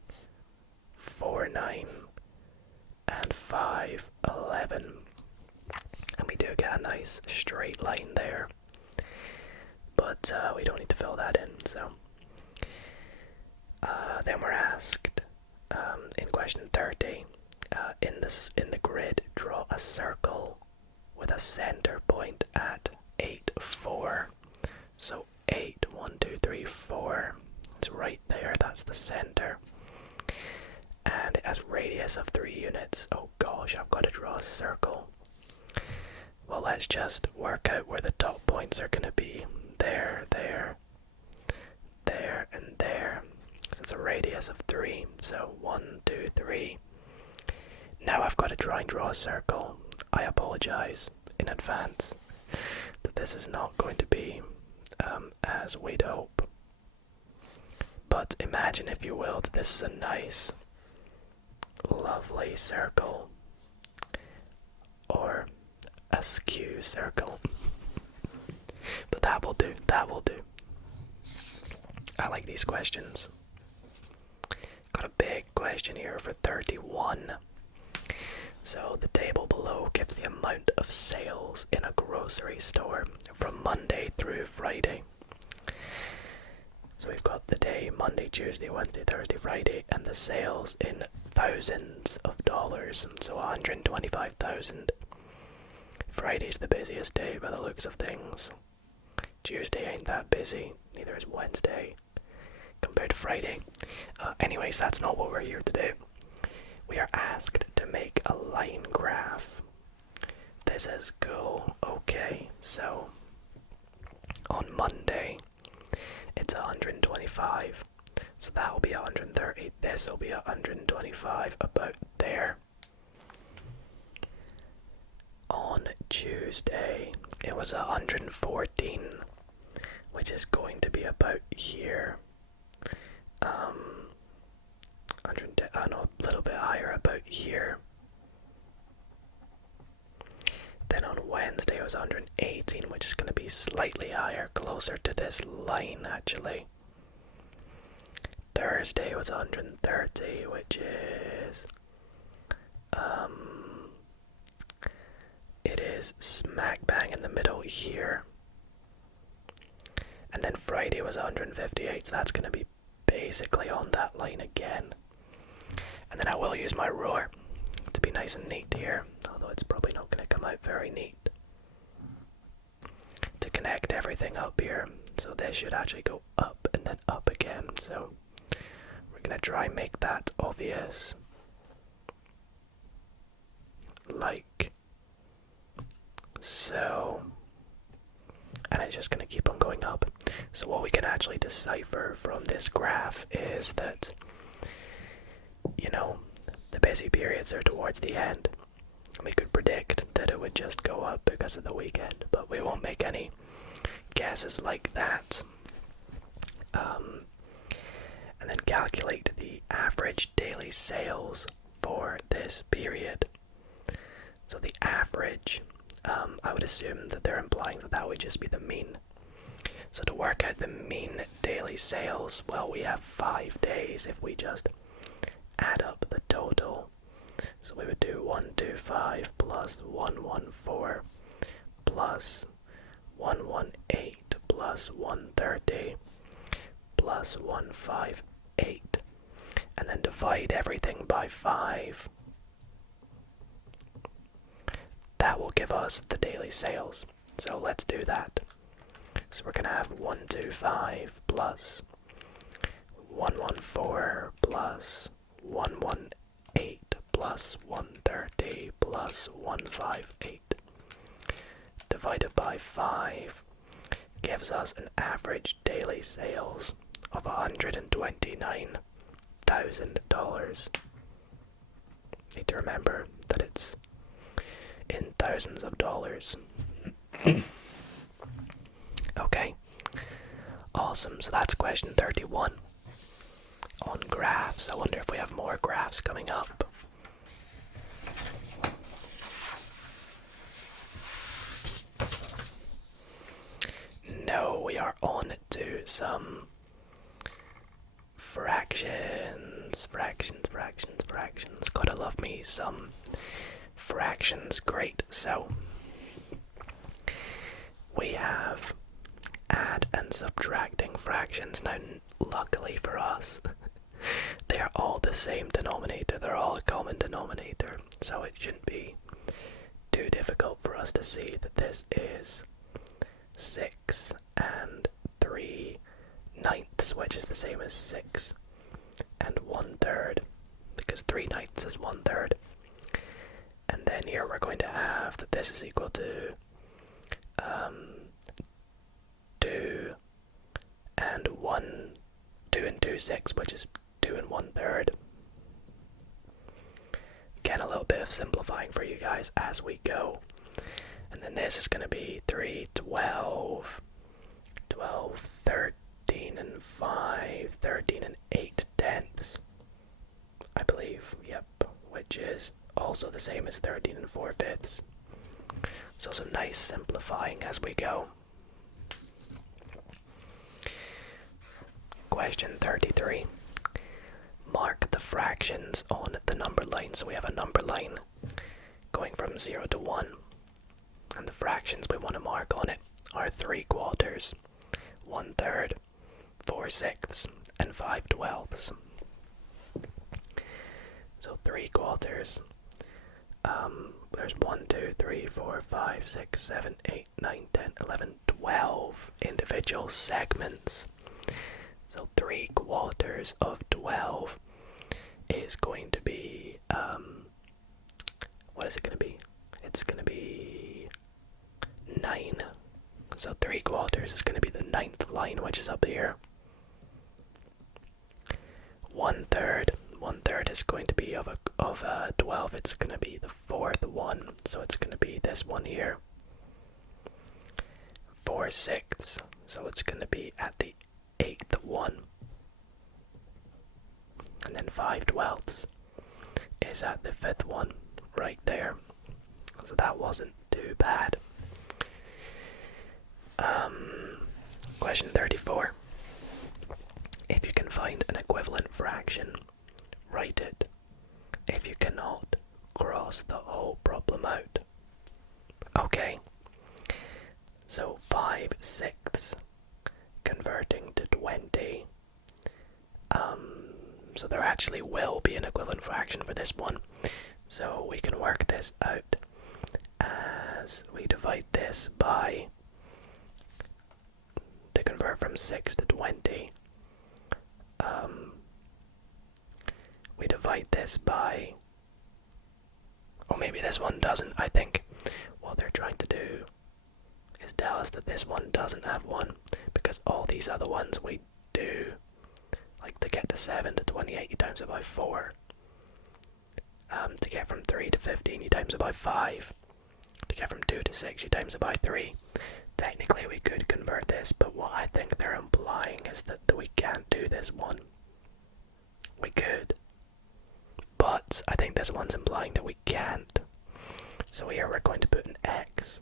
4, 9, and 5, 11. And we do get a nice straight line there. But we don't need to fill that in, so. Then we're asked, in question 30, in the grid, draw a circle with a center point at 8, 4. So 8, 1, 2, 3, 4. It's right there, that's the center. And it has radius of 3 units. Oh gosh, I've got to draw a circle. Well, let's just work out where the top points are going to be. There, there, there, and there. So it's a radius of 3. So 1, 2, 3. Now I've got to try and draw a circle. I apologize in advance that this is not going to be as we'd hope. But imagine, if you will, that this is a nice, lovely circle. Or a skew circle. But that will do, that will do. I like these questions. Got a big question here for 31. So the table below gives the amount of sales in a grocery store from Monday through Friday. So we've got the day Monday, Tuesday, Wednesday, Thursday, Friday, and the sales in thousands of dollars. So 125,000. Friday's the busiest day by the looks of things. Tuesday ain't that busy, neither is Wednesday compared to Friday. Anyways, that's not what we're here to do. We are asked to make a line graph. This is cool. Okay, so on Monday it's 125, so that will be 130. This will be 125, about there. On Tuesday it was 114, which is going to be about here. A little bit higher, about here. Then on Wednesday it was 118, which is going to be slightly higher, closer to this line actually. Thursday was 130, which is it is smack bang in the middle here. And then Friday was 158, so that's going to be basically on that line again. And then I will use my ruler to be nice and neat here, although it's probably not going to come out very neat, to connect everything up here. So this should actually go up and then up again. So we're gonna try and make that obvious. Like so. And it's just gonna keep on going up. So what we can actually decipher from this graph is that, you know, the busy periods are towards the end. We could predict that it would just go up because of the weekend, but we won't make any guesses like that. And then calculate the average daily sales for this period. So the average, I would assume that they're implying that that would just be the mean. So to work out the mean daily sales, well, we have 5 days if we just add up the total. So we would do 125 plus 114 plus 118 plus 130 plus 158, and then divide everything by 5. That will give us the daily sales. So let's do that. So we're going to have 125 plus 114 plus 118 plus 130 plus 158 divided by 5 gives us an average daily sales of $129,000. Need to remember that it's in thousands of dollars. Okay, awesome. So that's question 31 on graphs. I wonder if we have more graphs coming up. No, we are on to some fractions. Gotta love me some fractions. Great. So we have add and subtracting fractions. Now, luckily for us, they are all the same denominator. They're all a common denominator. So it shouldn't be too difficult for us to see that this is 6 and 3/9, which is the same as 6 and 1/3, because 3/9 is 1/3. And then here we're going to have that this is equal to 2 and 2 6, which is 2 and 1/3. Again, a little bit of simplifying for you guys as we go. And then this is going to be 3, 12, 13 and 5, 13 and 8/10, I believe, yep, which is also the same as 13 and 4/5. So some nice simplifying as we go. Question 33. Mark the fractions on the number line. So we have a number line going from 0 to 1. And the fractions we want to mark on it are 3/4, 1/3, 4/6, and 5/12. So 3/4. There's 1, 2, 3, 4, 5, 6, 7, 8, 9, 10, 11, 12 individual segments. So 3/4 of 12 is going to be, what is it going to be? It's going to be 9. So 3/4 is going to be the 9th line, which is up here. 1/3 is going to be of 12. It's going to be the 4th one, so it's going to be this one here. 4/6, so it's going to be at the 8th one. And then 5/12 is at the 5th one, right there. So that wasn't too bad. Question 34. If you can find an equivalent fraction, write it. If you cannot, cross the whole problem out. Okay. So 5/6 converting to 20. So there actually will be an equivalent fraction for this one. So we can work this out as we divide this by from 6 to 20. We divide this by... Or maybe this one doesn't. I think what they're trying to do is tell us that this one doesn't have 1, because all these other ones we do. Like to get to 7 to 28, you times it by 4. To get from 3 to 15, you times it by 5. To get from 2 to 6, you times it by 3. Technically we could convert this, but what I think they're implying is that we can't do this one. We could, but I think this one's implying that we can't. So here we're going to put an X.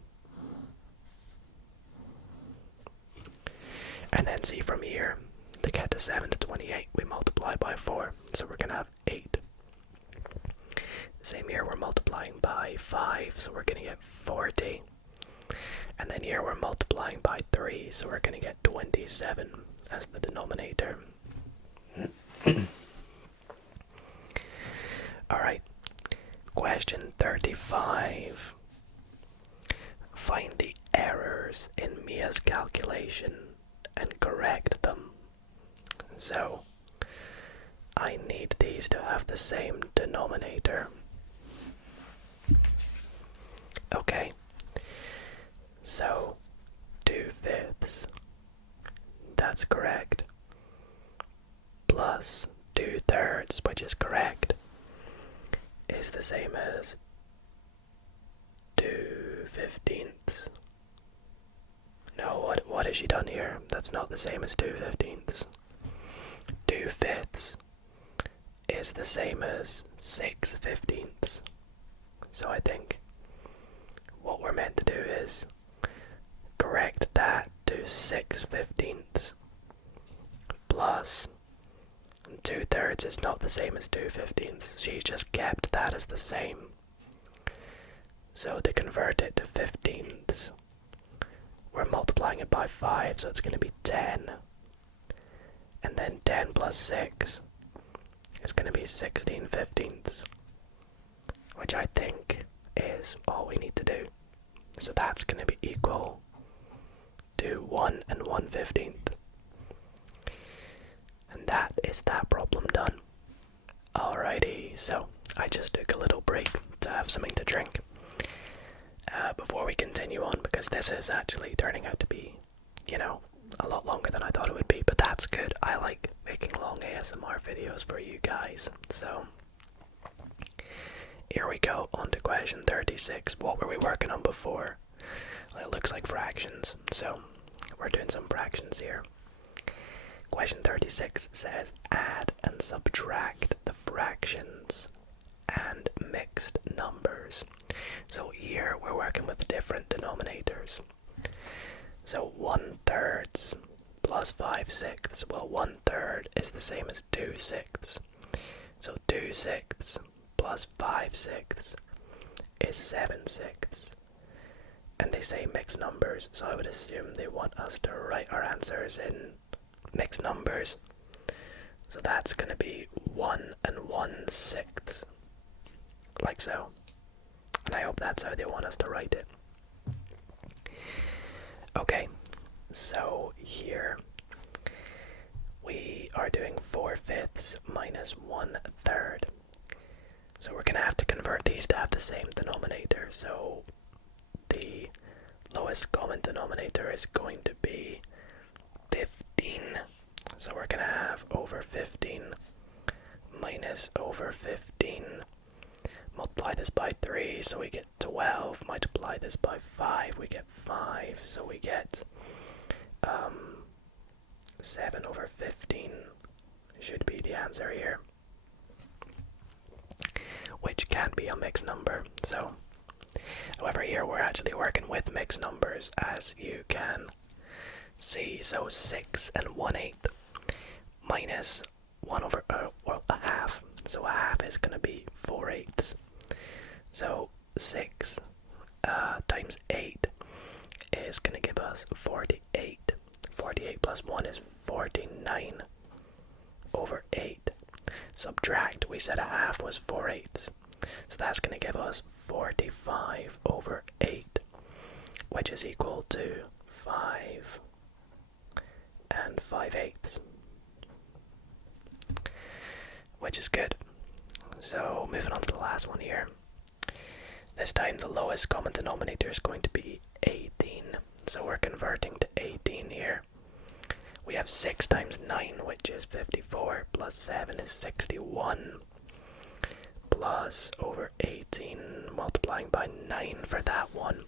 And then see, from here, to get to 7 to 28, we multiply by 4. So we're going to have 8. Same here, we're multiplying by 5, so we're going to get 40. And then here we're multiplying by 3, so we're going to get 27 as the denominator. Alright, question 35. Find the errors in Mia's calculation and correct them. So, I need these to have the same denominator. Okay, so 2/5, that's correct, plus 2/3, which is correct, is the same as 2/15. No, what has she done here? That's not the same as 2/15. 2/5 is the same as 6/15. So I think what we're meant to do is correct that to 6/15 plus 2/3 is not the same as 2/15. She just kept that as the same. So to convert it to 15ths, we're multiplying it by 5, so it's going to be 10. And then 10 plus 6 is going to be 16/15, which I think is all we need to do. So that's going to be equal to 1 and 1/15. And that is that problem done. Alrighty, so I just took a little break to have something to drink before we continue on, because this is actually turning out to be, a lot longer than I thought it would be, but that's good. I like making long ASMR videos for you guys. So here we go, on to question 36. What were we working on before? Well, it looks like fractions, so we're doing some fractions here. Question 36 says, add and subtract the fractions and mixed numbers. So here we're working with different denominators. So 1/3 plus 5/6. Well, 1/3 is the same as 2/6. So 2/6 plus 5/6 is 7/6. And they say mixed numbers, so I would assume they want us to write our answers in mixed numbers. So that's going to be 1 and 1/6. Like so. And I hope that's how they want us to write it. Okay, so here we are doing 4/5 minus 1/3. So we're going to have to convert these to have the same denominator. So the lowest common denominator is going to be 15. So we're going to have over 15 minus over 15. Multiply this by 3, so we get 12. Multiply this by 5, we get 5. So we get 7 over 15 should be the answer here, which can be a mixed number. So, however, here we're actually working with mixed numbers, as you can see. So 6 and 1/8 minus 1 over, a half. So a half is going to be 4/8. So 6 times 8 is going to give us 48. 48 plus 1 is 49 over 8. Subtract, we said a half was 4/8. So that's going to give us 45 over 8, which is equal to 5 and 5/8, which is good. So moving on to the last one here. This time the lowest common denominator is going to be 18. So we're converting to 18 here. We have 6 times 9, which is 54, plus 7 is 61, plus over 18, multiplying by 9 for that one.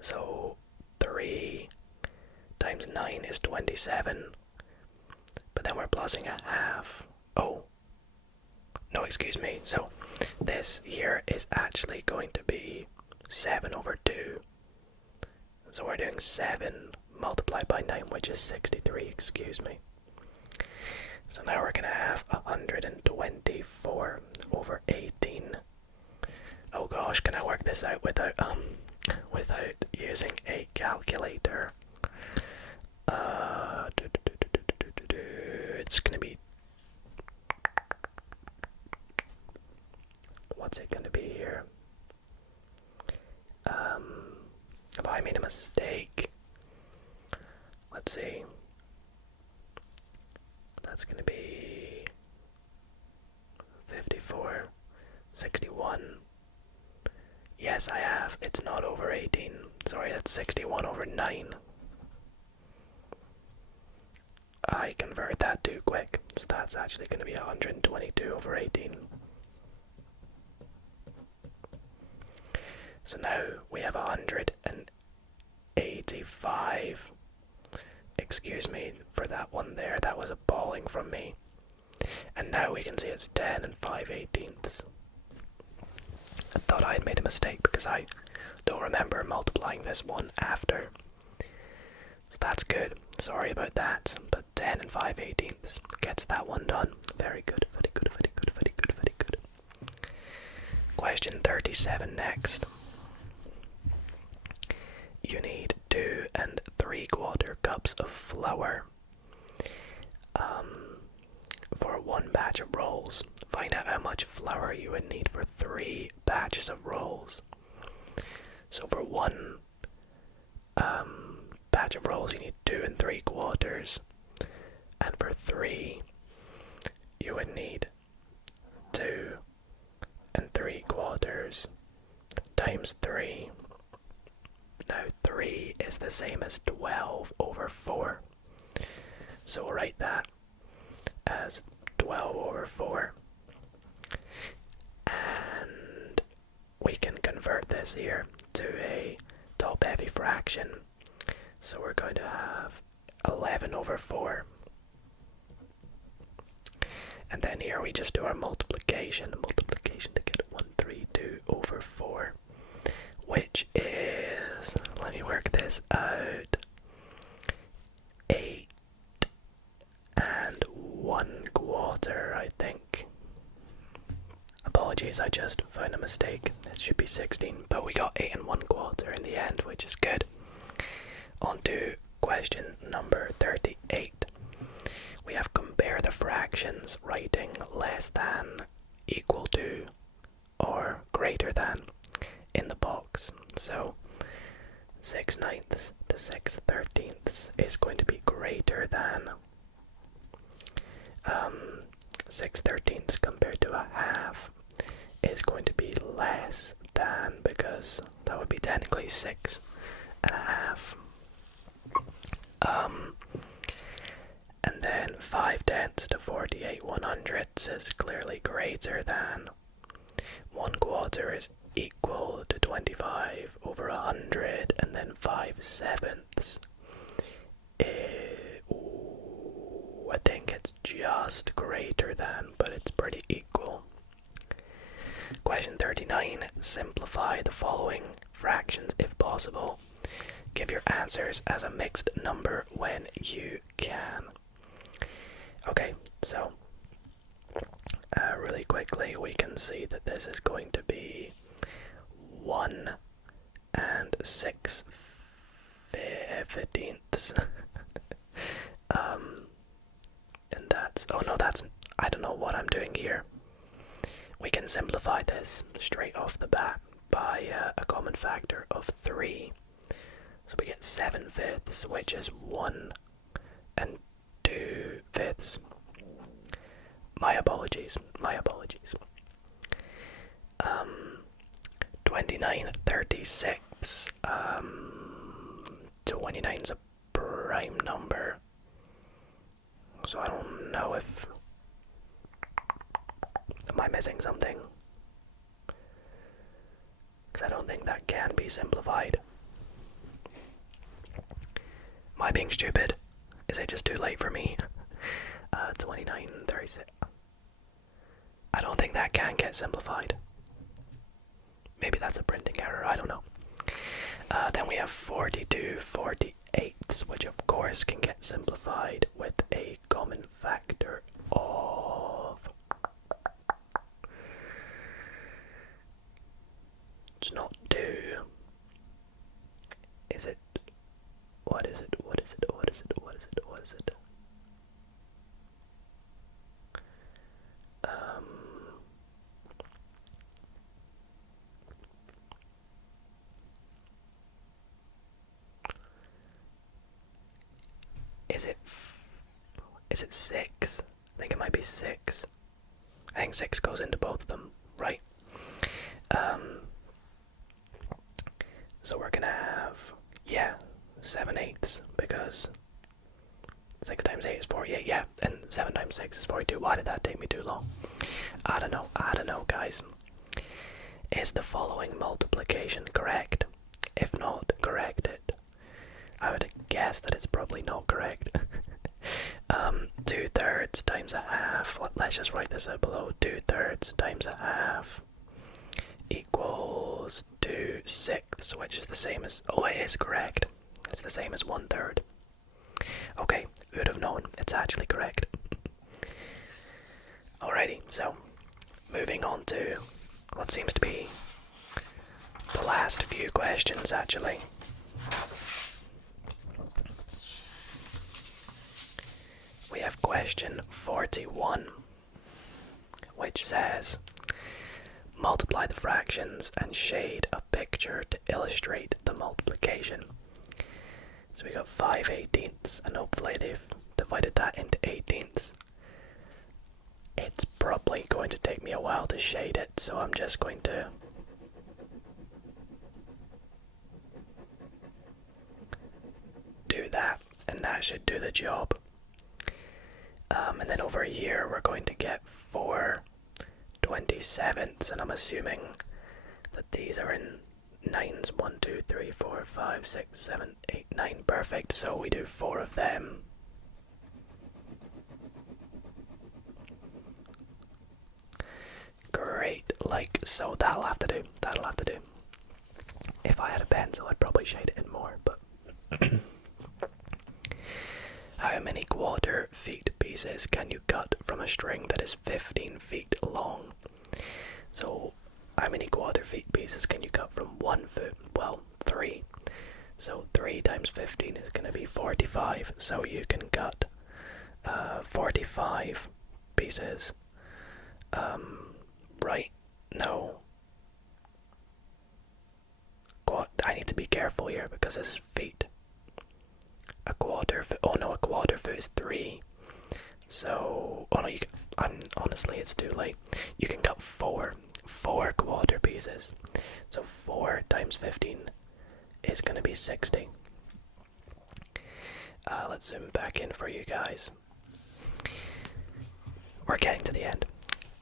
So 3 times 9 is 27, but then we're plussing a half. Oh, no, excuse me. So this here is actually going to be 7 over 2. So we're doing 7 multiplied by 9, which is 63, excuse me. So now we're going to have 124 over 18. Oh gosh, can I work this out without using a calculator? It's going to be... What's it going to be here? Have I made a mistake? Let's see. That's going to be 54, 61. Yes, I have. It's not over 18. Sorry, that's 61 over 9. I converted that too quick. So that's actually going to be 122 over 18. So now we have 185. Excuse me for that one there. That was a balling from me. And now we can see it's 10 and 5/18. I thought I had made a mistake because I don't remember multiplying this one after. So that's good. Sorry about that. But 10 and 5/18 gets that one done. Very good, very good, very good, very good, very good. Question 37 next. You need 2 3/4 cups of flour for 1 batch of rolls. Find out how much flour you would need for 3 batches of rolls. So for 1 batch of rolls you need 2 3/4, and for 3 you would need 2 3/4 times 3. Now 3 is the same as 12 over 4. So we'll write that as 12 over 4. And we can convert this here to a top-heavy fraction. So we're going to have 11 over 4. And then here we just do our multiplication to get 132 over 4. Which is, let me work this out, 8 1/4, I think. Apologies, I just found a mistake. It should be 16, but we got 8 1/4 in the end, which is good. On to question number 38. We have compare the fractions writing less than, equal to, or greater than in the box. So 6/9 to 6/13 is going to be greater than 6/13 compared to a half is going to be less than, because that would be technically 6.5. And then 5/10 to 48/100 is clearly greater than. 1/4 is equal to 25 over 100, and then 5/7. I think it's just greater than, but it's pretty equal. Question 39. Simplify the following fractions if possible. Give your answers as a mixed number when you can. Okay, so really quickly we can see that this is going to be 1 6/15. And that's, oh no, that's, I don't know what I'm doing here. We can simplify this straight off the bat by a common factor of 3. So we get 7/5, which is 1 and 2/5. My apologies, my apologies. 29/36. 29's a prime number. So I don't know if... Am I missing something? Because I don't think that can be simplified. Am I being stupid? Is it just too late for me? 29/36. I don't think that can get simplified. Maybe that's a printing error, I don't know. Then we have 42/48, which of course can get simplified with a common factor of... It's not 2. Is it? What is it? What is it? What is it? What is it? What is it? Is it 6? I think it might be 6. I think 6 goes into both of them, right? So we're gonna have, 7/8, because 6 times 8 is 48, yeah, and 7 times 6 is 42. Why did that take me too long? I don't know, guys. Is the following multiplication correct? If not, correct it. I would guess that it's probably not correct. 2/3 times a half. Let's just write this out below. 2/3 times a half equals 2/6, which is the same as... Oh, it is correct. It's the same as 1/3. Okay, we would have known. It's actually correct. Alrighty, so moving on to what seems to be the last few questions, actually. We have question 41, which says, multiply the fractions and shade a picture to illustrate the multiplication. So we got 5/18, and hopefully they've divided that into 18ths. It's probably going to take me a while to shade it, so I'm just going to do that, and that should do the job. And then over here we're going to get 4/27, and I'm assuming that these are in 9s. 1, 2, 3, 4, 5, 6, 7, 8, 9. Perfect. So we do 4 of them. Great. Like so. That'll have to do. That'll have to do. If I had a pencil, I'd probably shade it in more, but how many quarter feet pieces can you cut from a string that is 15 feet long? So, how many quarter feet pieces can you cut from 1 foot? Well, 3. So 3 times 15 is going to be 45. So you can cut 45 pieces. Right? No. I need to be careful here because this is feet. A quarter foot. Oh no, a quarter foot is 3. So, oh no, honestly, it's too late. You can cut 4 quarter pieces. So 4 times 15 is going to be 60. Let's zoom back in for you guys. We're getting to the end.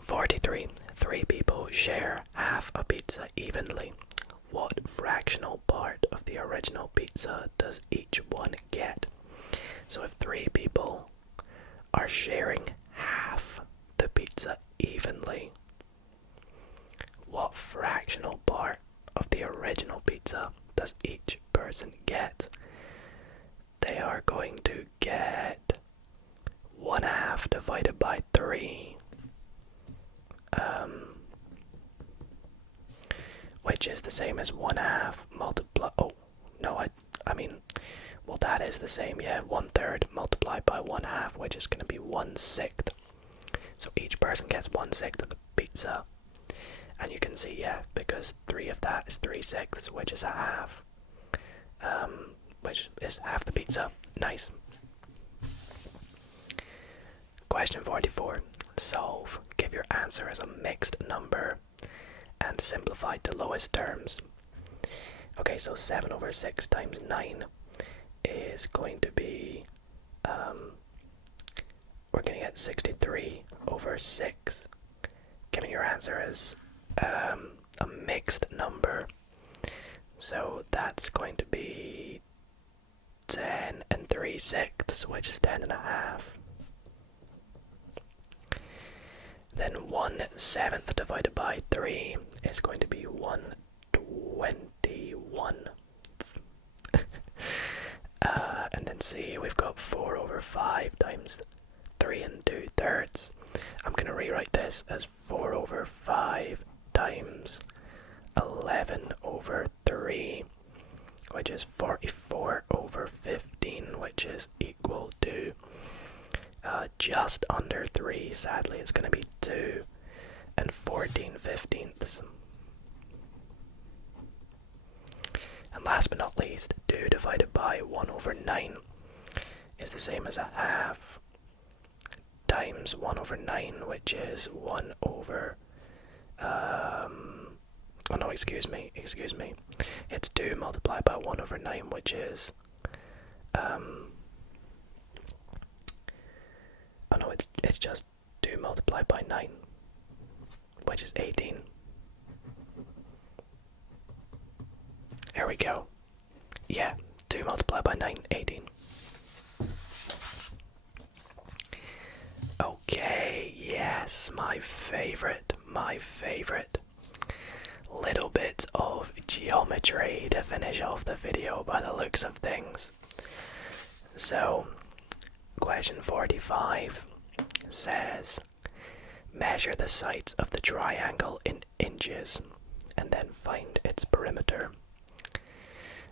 43. 3 people share half a pizza evenly. What fractional part of the original pizza does each one get? So if 3 people are sharing half the pizza evenly, what fractional part of the original pizza does each person get? They are going to get 1/2 divided by 3. Which is the same as 1/2 multiply... Oh, no, I mean... Well, that is the same, yeah. 1/3 multiplied by 1/2, which is going to be 1/6. So each person gets 1/6 of the pizza. And you can see, yeah, because 3 of that is 3/6, which is a half. which is half the pizza. Nice. Question 44. Solve. Give your answer as a mixed number and simplify to lowest terms. Okay, so 7 over 6 times 9 is going to be, we're going to get 63 over 6. Giving your answer as a mixed number. So that's going to be 10 and 3/6, which is 10 and a half. Then 1/7 divided by 3 is going to be 1/21. And then C, we've got 4 over 5 times 3 and 2/3. I'm going to rewrite this as 4 over 5 times 11 over 3, which is 44 over 15, which is equal to just under 3. Sadly, it's going to be 2 and 14/15. And last but not least, 2 divided by 1 over 9 is the same as a half times 1 over 9, which is 1 over, oh no, excuse me, it's 2 multiplied by 1 over 9, which is, oh no, it's just 2 multiplied by 9, which is 18. There we go. Yeah, 2 multiplied by 9, 18. Okay, yes, my favorite. Little bit of geometry to finish off the video by the looks of things. So, question 45 says, measure the sides of the triangle in inches and then find its perimeter.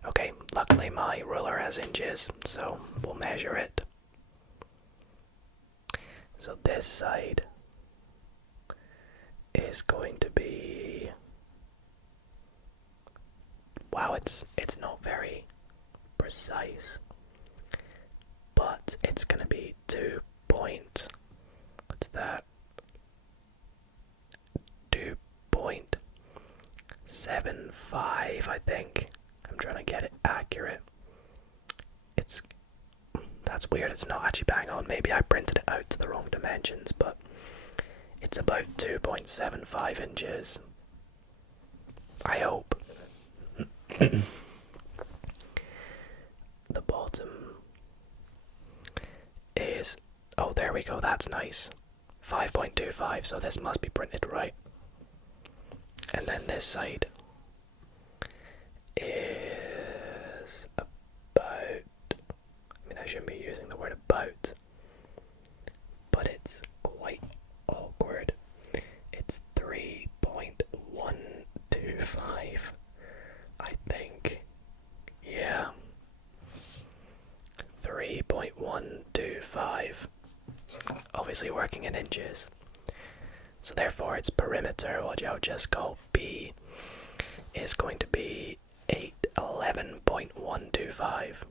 Okay, luckily my ruler has inches, so we'll measure it. So this side is going to be, wow, it's not very precise, but it's going to be 2.75, I think. I'm trying to get it accurate. That's weird, it's not actually bang on. Maybe I printed it out to the wrong dimensions, but it's about 2.75 inches. I hope. The bottom is, oh, there we go, that's nice. 5.25, so this must be printed right. And then this side is about, I shouldn't be using the word about, but it's quite awkward. It's 3.125, I think. Yeah. 3.125. Obviously working in inches. So therefore its perimeter, what I'll just call B, is going to be 811.125.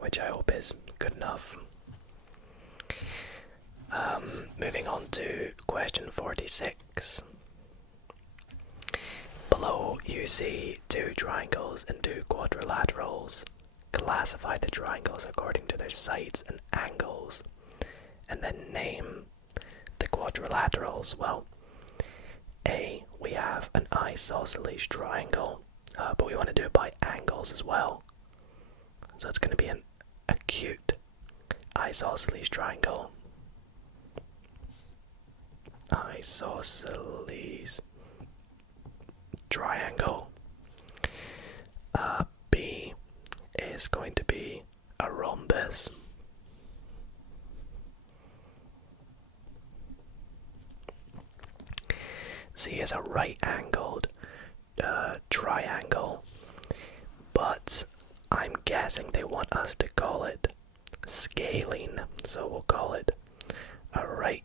Which I hope is good enough. Moving on to question 46. Below you see 2 triangles and 2 quadrilaterals. Classify the triangles according to their sides and angles, and then name the quadrilaterals. Well, A, we have an isosceles triangle, but we want to do it by angles as well. So it's going to be an acute isosceles triangle. Isosceles triangle. B is going to be a rhombus. C is a right-angled triangle, but I'm guessing they want us to call it scaling, so we'll call it a right-angled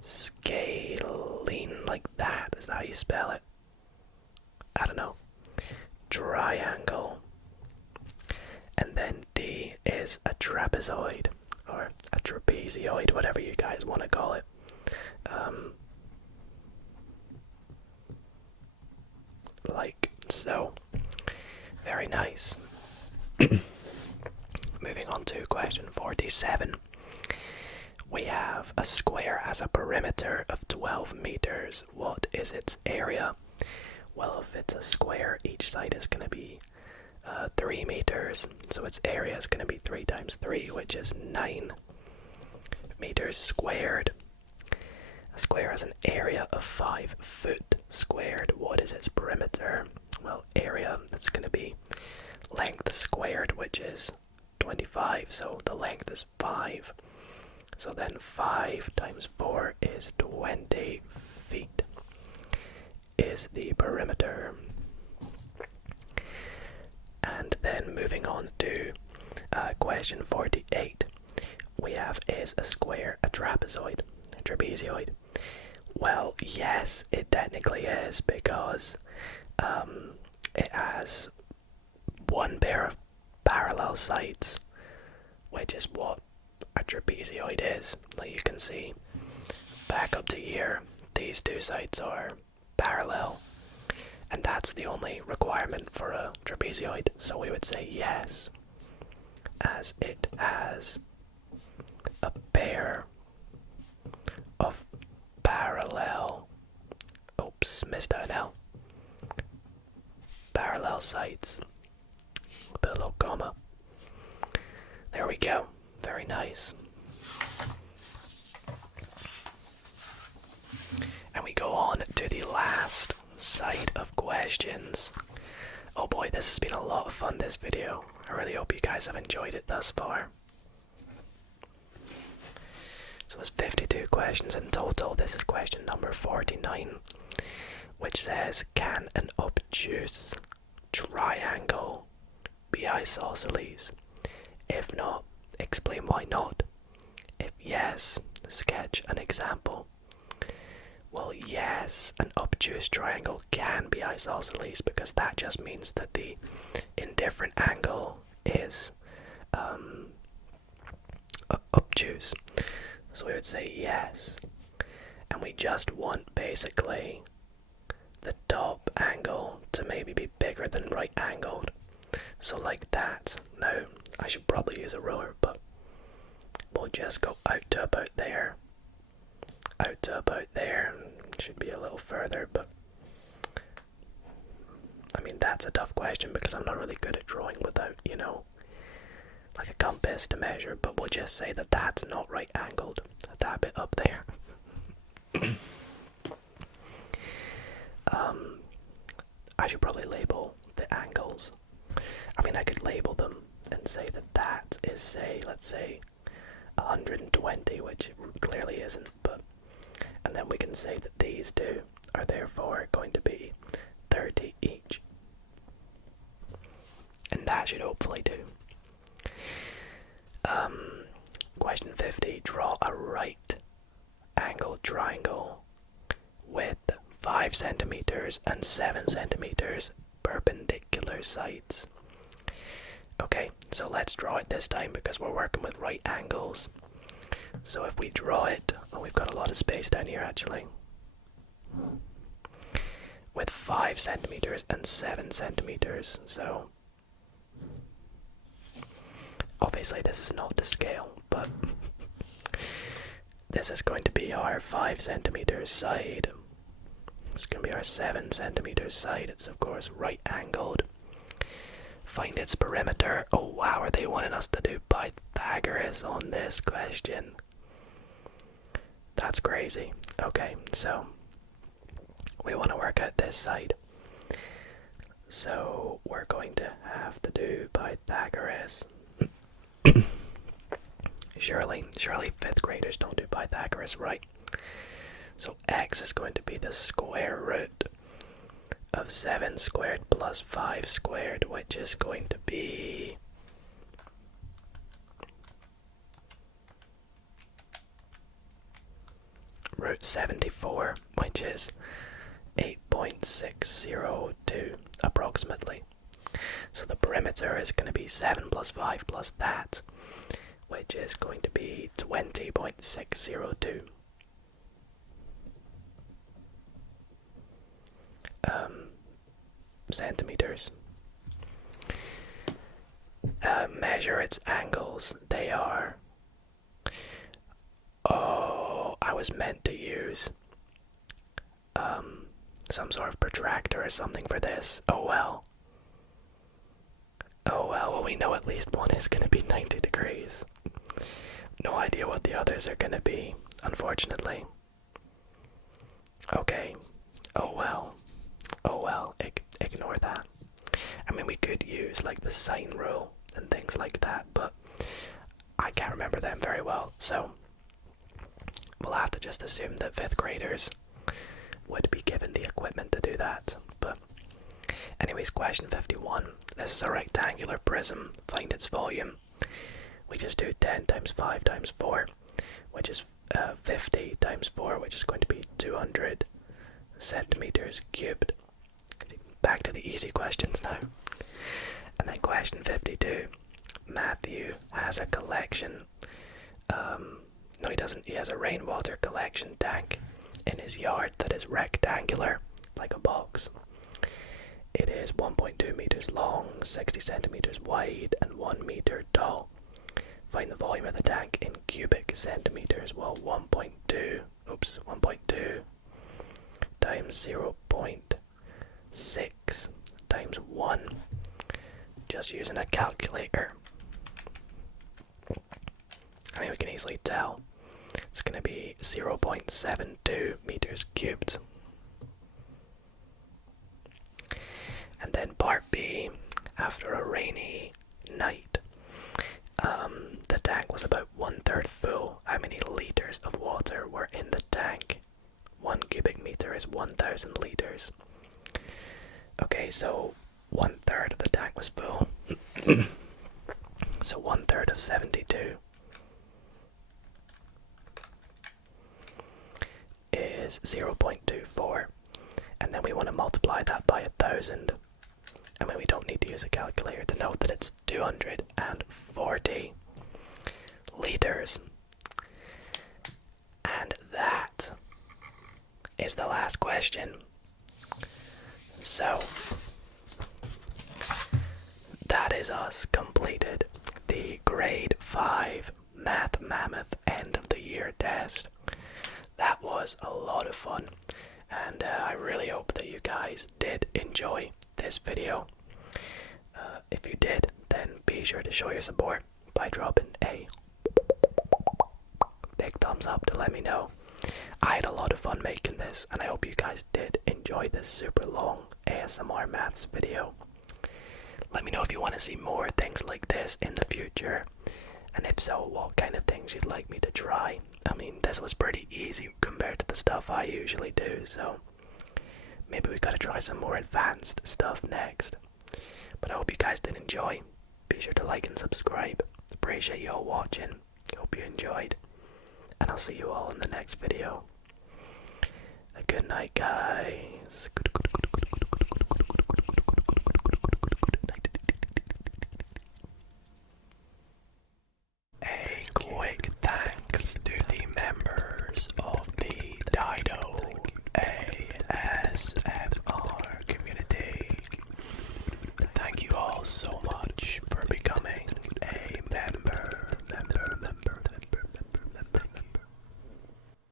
scaling, like that. Is that how you spell it? I don't know. Triangle. And then D is a trapezoid, or a trapezoid, whatever you guys want to call it. Like so. Very nice. Moving on to question 47. We have a square has a perimeter of 12 meters. What is its area? Well, if it's a square, each side is going to be 3 meters. So its area is going to be 3 times 3, which is 9 meters squared. A square has an area of 5 foot squared. What is its perimeter? Well, area, that's going to be length squared, which is 25. So the length is 5. So then 5 times 4 is 20 feet is the perimeter. And then moving on to question 48. We have, is a square a trapezoid? A trapezoid? Well, yes, it technically is, because it has one pair of parallel sides, which is what a trapezoid is. Like you can see, back up to here, these two sides are parallel, and that's the only requirement for a trapezoid, so we would say yes, as it has a pair of parallel, oops, missed out now, parallel sides. We'll put a little comma. There we go. Very nice. And we go on to the last side of questions. Oh boy, this has been a lot of fun, this video. I really hope you guys have enjoyed it thus far. So there's 52 questions in total. This is question number 49, which says, can an obtuse triangle be isosceles? If not, explain why not. If yes, sketch an example. Well, yes, an obtuse triangle can be isosceles, because that just means that the indifferent angle is obtuse. So we would say yes. And we just want basically the top angle to maybe be bigger than right angled. So like that. Now, I should probably use a ruler, but we'll just go out to about there. Out to about there. Should be a little further, but I mean, that's a tough question because I'm not really good at drawing without, you know, like a compass to measure, but we'll just say that that's not right angled. That bit up there. I should probably label the angles. I mean, I could label them and say that that is, say, let's say 120, which it clearly isn't, but, and then we can say that these two are therefore going to be 30 each. And that should hopefully do. Question 50, draw a right angled triangle with 5 centimeters and 7 centimeters perpendicular sides. Okay, so let's draw it this time because we're working with right angles. So if we draw it, oh, we've got a lot of space down here actually. With 5 centimeters and 7 centimeters, so obviously this is not to scale, but this is going to be our 5 centimeters side. It's going to be our 7 centimeters side. It's of course right angled. Find its perimeter. Oh wow, are they wanting us to do Pythagoras on this question? That's crazy. Okay, so we want to work out this side. So we're going to have to do Pythagoras. Surely 5th graders don't do Pythagoras, right? So x is going to be the square root of 7 squared plus 5 squared, which is going to be root 74, which is 8.602 approximately. So the perimeter is going to be 7 plus 5 plus that, which is going to be 20.602. Centimeters. Measure its angles. They are... Oh, I was meant to use some sort of protractor or something for this. Oh well. Oh well, we know at least one is going to be 90 degrees. No idea what the others are going to be, unfortunately. Okay. Oh well. Oh well, ignore that. I mean, we could use like the sine rule and things like that, but I can't remember them very well, so we'll have to just assume that 5th graders would be given the equipment to do that. But anyways, question 51. This is a rectangular prism. Find its volume. We just do 10 times 5 times 4, which is 50 times 4, which is going to be 200 centimeters cubed. Back to the easy questions now. And then question 52. Matthew has a collection. No, he doesn't. He has a rainwater collection tank in his yard that is rectangular, like a box. It is 1.2 meters long, 60 centimeters wide, and 1 meter tall. Find the volume of the tank in cubic centimeters. Well, 1.2 times 0.6 times 1. Just using a calculator. I mean, we can easily tell. It's going to be 0.72 meters cubed. And then part B, after a rainy night, the tank was about 1/3 full. How many liters of water were in the tank? 1 cubic meter is 1,000 liters. Okay, so 1/3 of the tank was full. So 1/3 of 72 is 0.24. And then we want to multiply that by 1,000. I mean, we don't need to use a calculator to know that it's 240 liters. And that is the last question. So, that is us completed the grade 5 Math Mammoth end of the year test. That was a lot of fun, and I really hope that you guys did enjoy this video. If you did, then be sure to show your support by dropping a big thumbs up to let me know. I had a lot of fun making this, and I hope you guys did enjoy this super long ASMR maths video. Let me know if you want to see more things like this in the future, and if so, what kind of things you'd like me to try. I mean, this was pretty easy compared to the stuff I usually do, so maybe we gotta try some more advanced stuff next. But I hope you guys did enjoy. Be sure to like and subscribe. Appreciate you all watching. Hope you enjoyed. And I'll see you all in the next video. A good night, guys. A quick thanks to the members of the Dido ASMR